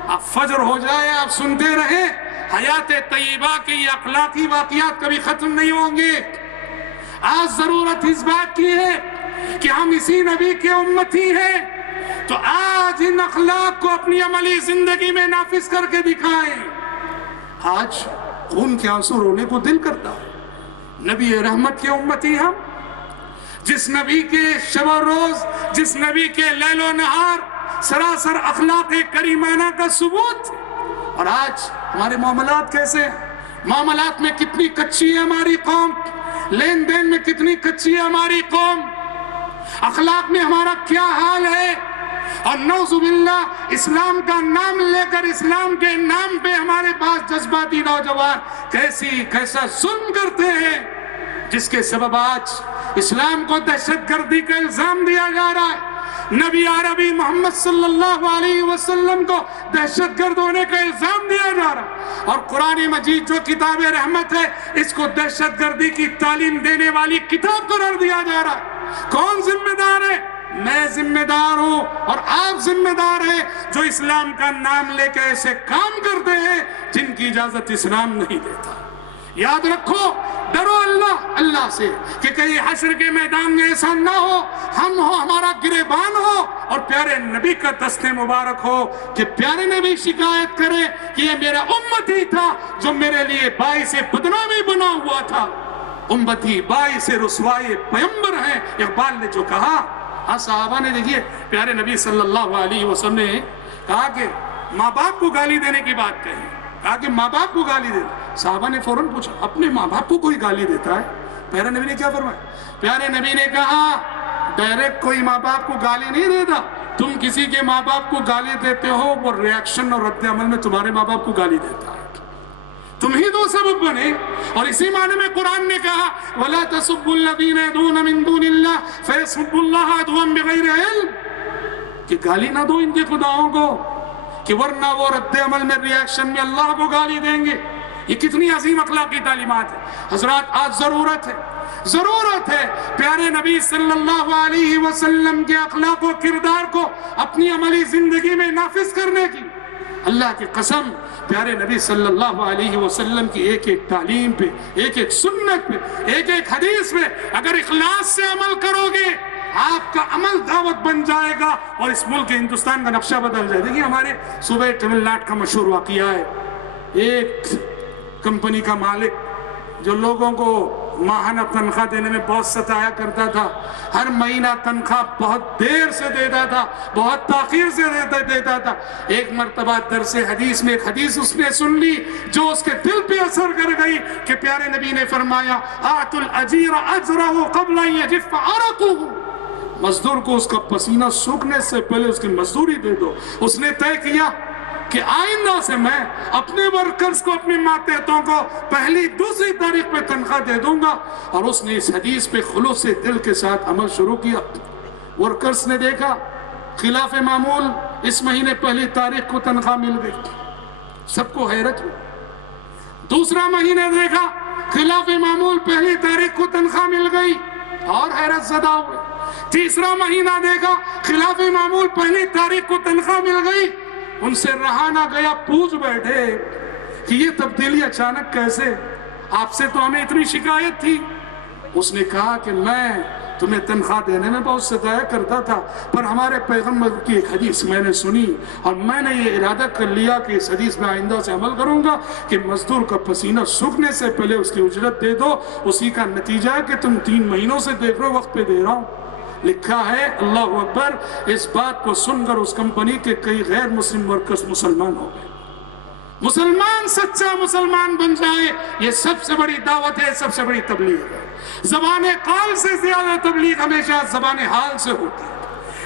اب فجر ہو جائے آپ سنتے رہیں، حیات طیبہ کے یہ اخلاقی واقعات کبھی ختم نہیں ہوں گے۔ آج ضرورت اس بات کی ہے کہ ہم اسی نبی کے امتی ہیں، تو آج ان اخلاق کو اپنی عملی زندگی میں نافذ کر کے دکھائیں۔ آج خون کے آنسو رونے کو دل کرتا ہے۔ نبی رحمت کے امتی ہم، جس نبی کے شب و روز، جس نبی کے لیل و نہار سراسر اخلاق کریمانہ کا ثبوت، اور آج ہمارے معاملات کیسے ہیں؟ معاملات میں کتنی کچی ہے ہماری قوم، لین دین میں کتنی کچی ہے ہماری قوم، اخلاق میں ہمارا کیا حال ہے، اور نعوذ باللہ اسلام کا نام لے کر اسلام کے نام پہ ہمارے پاس جذباتی نوجوان کیسا ظلم کرتے ہیں، جس کے سبب آج اسلام کو دہشت گردی کا الزام دیا جا رہا ہے۔ نبی عربی محمد صلی اللہ علیہ وسلم کو دہشت گرد ہونے کا الزام دیا جا رہا ہے، اور قرآن مجید جو کتاب رحمت ہے اس کو دہشت گردی کی تعلیم دینے والی کتاب قرار دیا جا رہا ہے۔ کون ذمہ دار ہے؟ میں ذمہ دار ہوں اور آپ ذمہ دار ہیں جو اسلام کا نام لے کے ایسے کام کرتے ہیں جن کی اجازت اسلام نہیں دیتا۔ یاد رکھو، ڈرو اللہ سے کہ کہیں حشر کے میدان میں ایسا نہ ہو ہم ہو، ہمارا گریبان ہو اور پیارے نبی کا دست مبارک ہو کہ پیارے نبی شکایت کرے کہ یہ میرا امتی تھا جو میرے لیے باعث بدنامی بنا ہوا تھا۔ امتی باعث رسوائی پیغمبر ہیں، اقبال نے جو کہا۔ صحابہ نے دیکھیے پیارے نبی صلی اللہ علیہ وسلم نے کہا کہ ماں باپ کو گالی دینے کی بات کہی، کہا کہ ماں باپ کو گالی دے۔ صحابہ نے فوراً پوچھا اپنے ماں باپ کو کوئی گالی دیتا ہے؟ پیارے نبی نے کیا فرمایا؟ پیارے نبی نے کہا ڈائریکٹ کوئی ماں باپ کو گالی نہیں دیتا، تم کسی کے ماں باپ کو گالی دیتے ہو وہ ریاکشن اور رد عمل میں تمہارے ماں باپ کو گالی دیتا ہے، تم ہی دو سبب بنے۔ اور اسی معنی میں قرآن نے کہا وَلَا تَسُبُّوا الَّذِينَ يَدْعُونَ مِن دُونِ اللَّهِ فَيَسُبُّوا اللَّهَ عَدْوًا بِغَيْرِ عِلْمٍ، کہ گالی نہ دو ان کے خداؤں کو کہ ورنہ وہ رد عمل میں ریاکشن میں اللہ کو گالی دیں گے۔ یہ کتنی عظیم اخلاقی تعلیمات ہے۔ حضرات، آج ضرورت ہے پیارے نبی صلی اللہ علیہ وسلم کے اخلاق و کردار کو اپنی عملی زندگی میں نافذ کرنے کی۔ اللہ کی قسم، پیارے نبی صلی اللہ علیہ وسلم کی ایک ایک تعلیم پہ، ایک ایک سنت پہ، ایک ایک حدیث پہ اگر اخلاص سے عمل کرو گے آپ کا عمل دعوت بن جائے گا اور اس ملک ہندوستان کا نقشہ بدل جائے۔ دیکھیے ہمارے صوبہ تمل ناڈو کا مشہور واقعہ ہے، ایک کمپنی کا مالک جو لوگوں کو ماہانہ تنخواہ دینے میں بہت ستایا کرتا تھا، ہر مہینہ تنخواہ بہت دیر سے دیتا تھا، بہت تاخیر سے دیتا تھا۔ ایک مرتبہ درس حدیث میں ایک حدیث اس نے سن لی جو اس کے دل پہ اثر کر گئی کہ پیارے نبی نے فرمایا آتُ الْأَجِيرَ أَجْرَهُ قَبْلَ أَن يَجِفَّ عَرَقُهُ، مزدور کو اس کا پسینہ سوکھنے سے پہلے اس کی مزدوری دے دو۔ اس نے طے کیا کہ آئندہ سے میں اپنے ورکرز کو، اپنے ماتحتوں کو پہلی دوسری تاریخ پہ تنخواہ دے دوں گا، اور اس نے اس حدیث پہ خلوص دل کے ساتھ عمل شروع کیا۔ ورکرز نے دیکھا خلاف معمول اس مہینے پہلی تاریخ کو تنخواہ مل گئی، سب کو حیرت ہوئی۔ دوسرا مہینہ دیکھا خلاف معمول پہلی تاریخ کو تنخواہ مل گئی اور حیرت زدہ ہوئے۔ تیسرا مہینہ دیکھا خلاف معمول پہلی تاریخ کو تنخواہ مل گئی، ان سے رہا نہ گیا، پوچھ بیٹھے کہ یہ تبدیلی اچانک کیسے؟ آپ سے تو ہمیں اتنی شکایت تھی۔ اس نے کہا کہ میں تمہیں تنخواہ دینے میں بہت ستایا کرتا تھا، پر ہمارے پیغمبر کی ایک حدیث میں نے سنی اور میں نے یہ ارادہ کر لیا کہ اس حدیث میں آئندہ سے عمل کروں گا کہ مزدور کا پسینہ سوکھنے سے پہلے اس کی اجرت دے دو، اسی کا نتیجہ ہے کہ تم 3 مہینوں سے دیکھ رہے ہو وقت پہ دے رہا ہوں۔ لکھا ہے اللہ اکبر، اس بات کو سن کر اس کمپنی کے کئی غیر مسلم ورکرز مسلمان ہو گئے۔ مسلمان سچا مسلمان بن جائے، یہ سب سے بڑی دعوت ہے، سب سے بڑی تبلیغ ہے۔ زبان قال سے زیادہ تبلیغ ہمیشہ زبان حال سے ہوتی ہے۔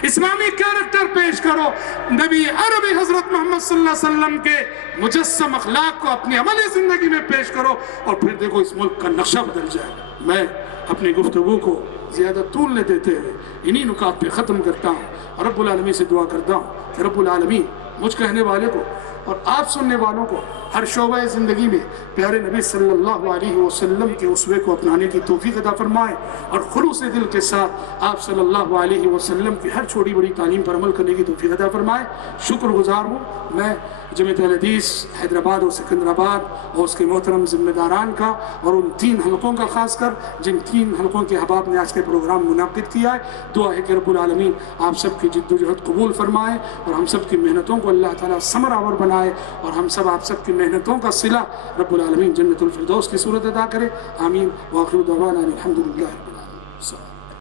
اسلامی کیریکٹر پیش کرو، نبی عربی حضرت محمد صلی اللہ علیہ وسلم کے مجسم اخلاق کو اپنی عملی زندگی میں پیش کرو اور پھر دیکھو اس ملک کا نقشہ بدل جائے۔ میں اپنی گفتگو کو زیادہ طول نہ دیتے ہوئے انہی نکات پہ ختم کرتا ہوں اور رب العالمین سے دعا کرتا ہوں کہ رب العالمین مجھ کہنے والے کو اور آپ سننے والوں کو ہر شعبہ زندگی میں پیارے نبی صلی اللہ علیہ وسلم کے اسوے کو اپنانے کی توفیق عطا فرمائے اور خلوص دل کے ساتھ آپ صلی اللہ علیہ وسلم کی ہر چھوٹی بڑی تعلیم پر عمل کرنے کی توفیق عطا فرمائے۔ شکر گزار ہوں میں جامعۃ الحدیث حیدرآباد اور سکندرآباد اور اس کے محترم ذمہ داران کا اور ان 3 حلقوں کا، خاص کر جن 3 حلقوں کے احباب نے آج کے پروگرام منعقد کیا ہے۔ دعا ہے کہ رب العالمین آپ سب کی جد و جہد قبول فرمائے اور ہم سب کی محنتوں کو اللہ تعالیٰ ثمر آور بنائے اور ہم سب آپ سب کی محنتوں کا صلہ رب العالمین جنت الفردوس کی صورت ادا کرے۔ آمین۔ وآخر دعوانا الحمدللہ رب العالمین۔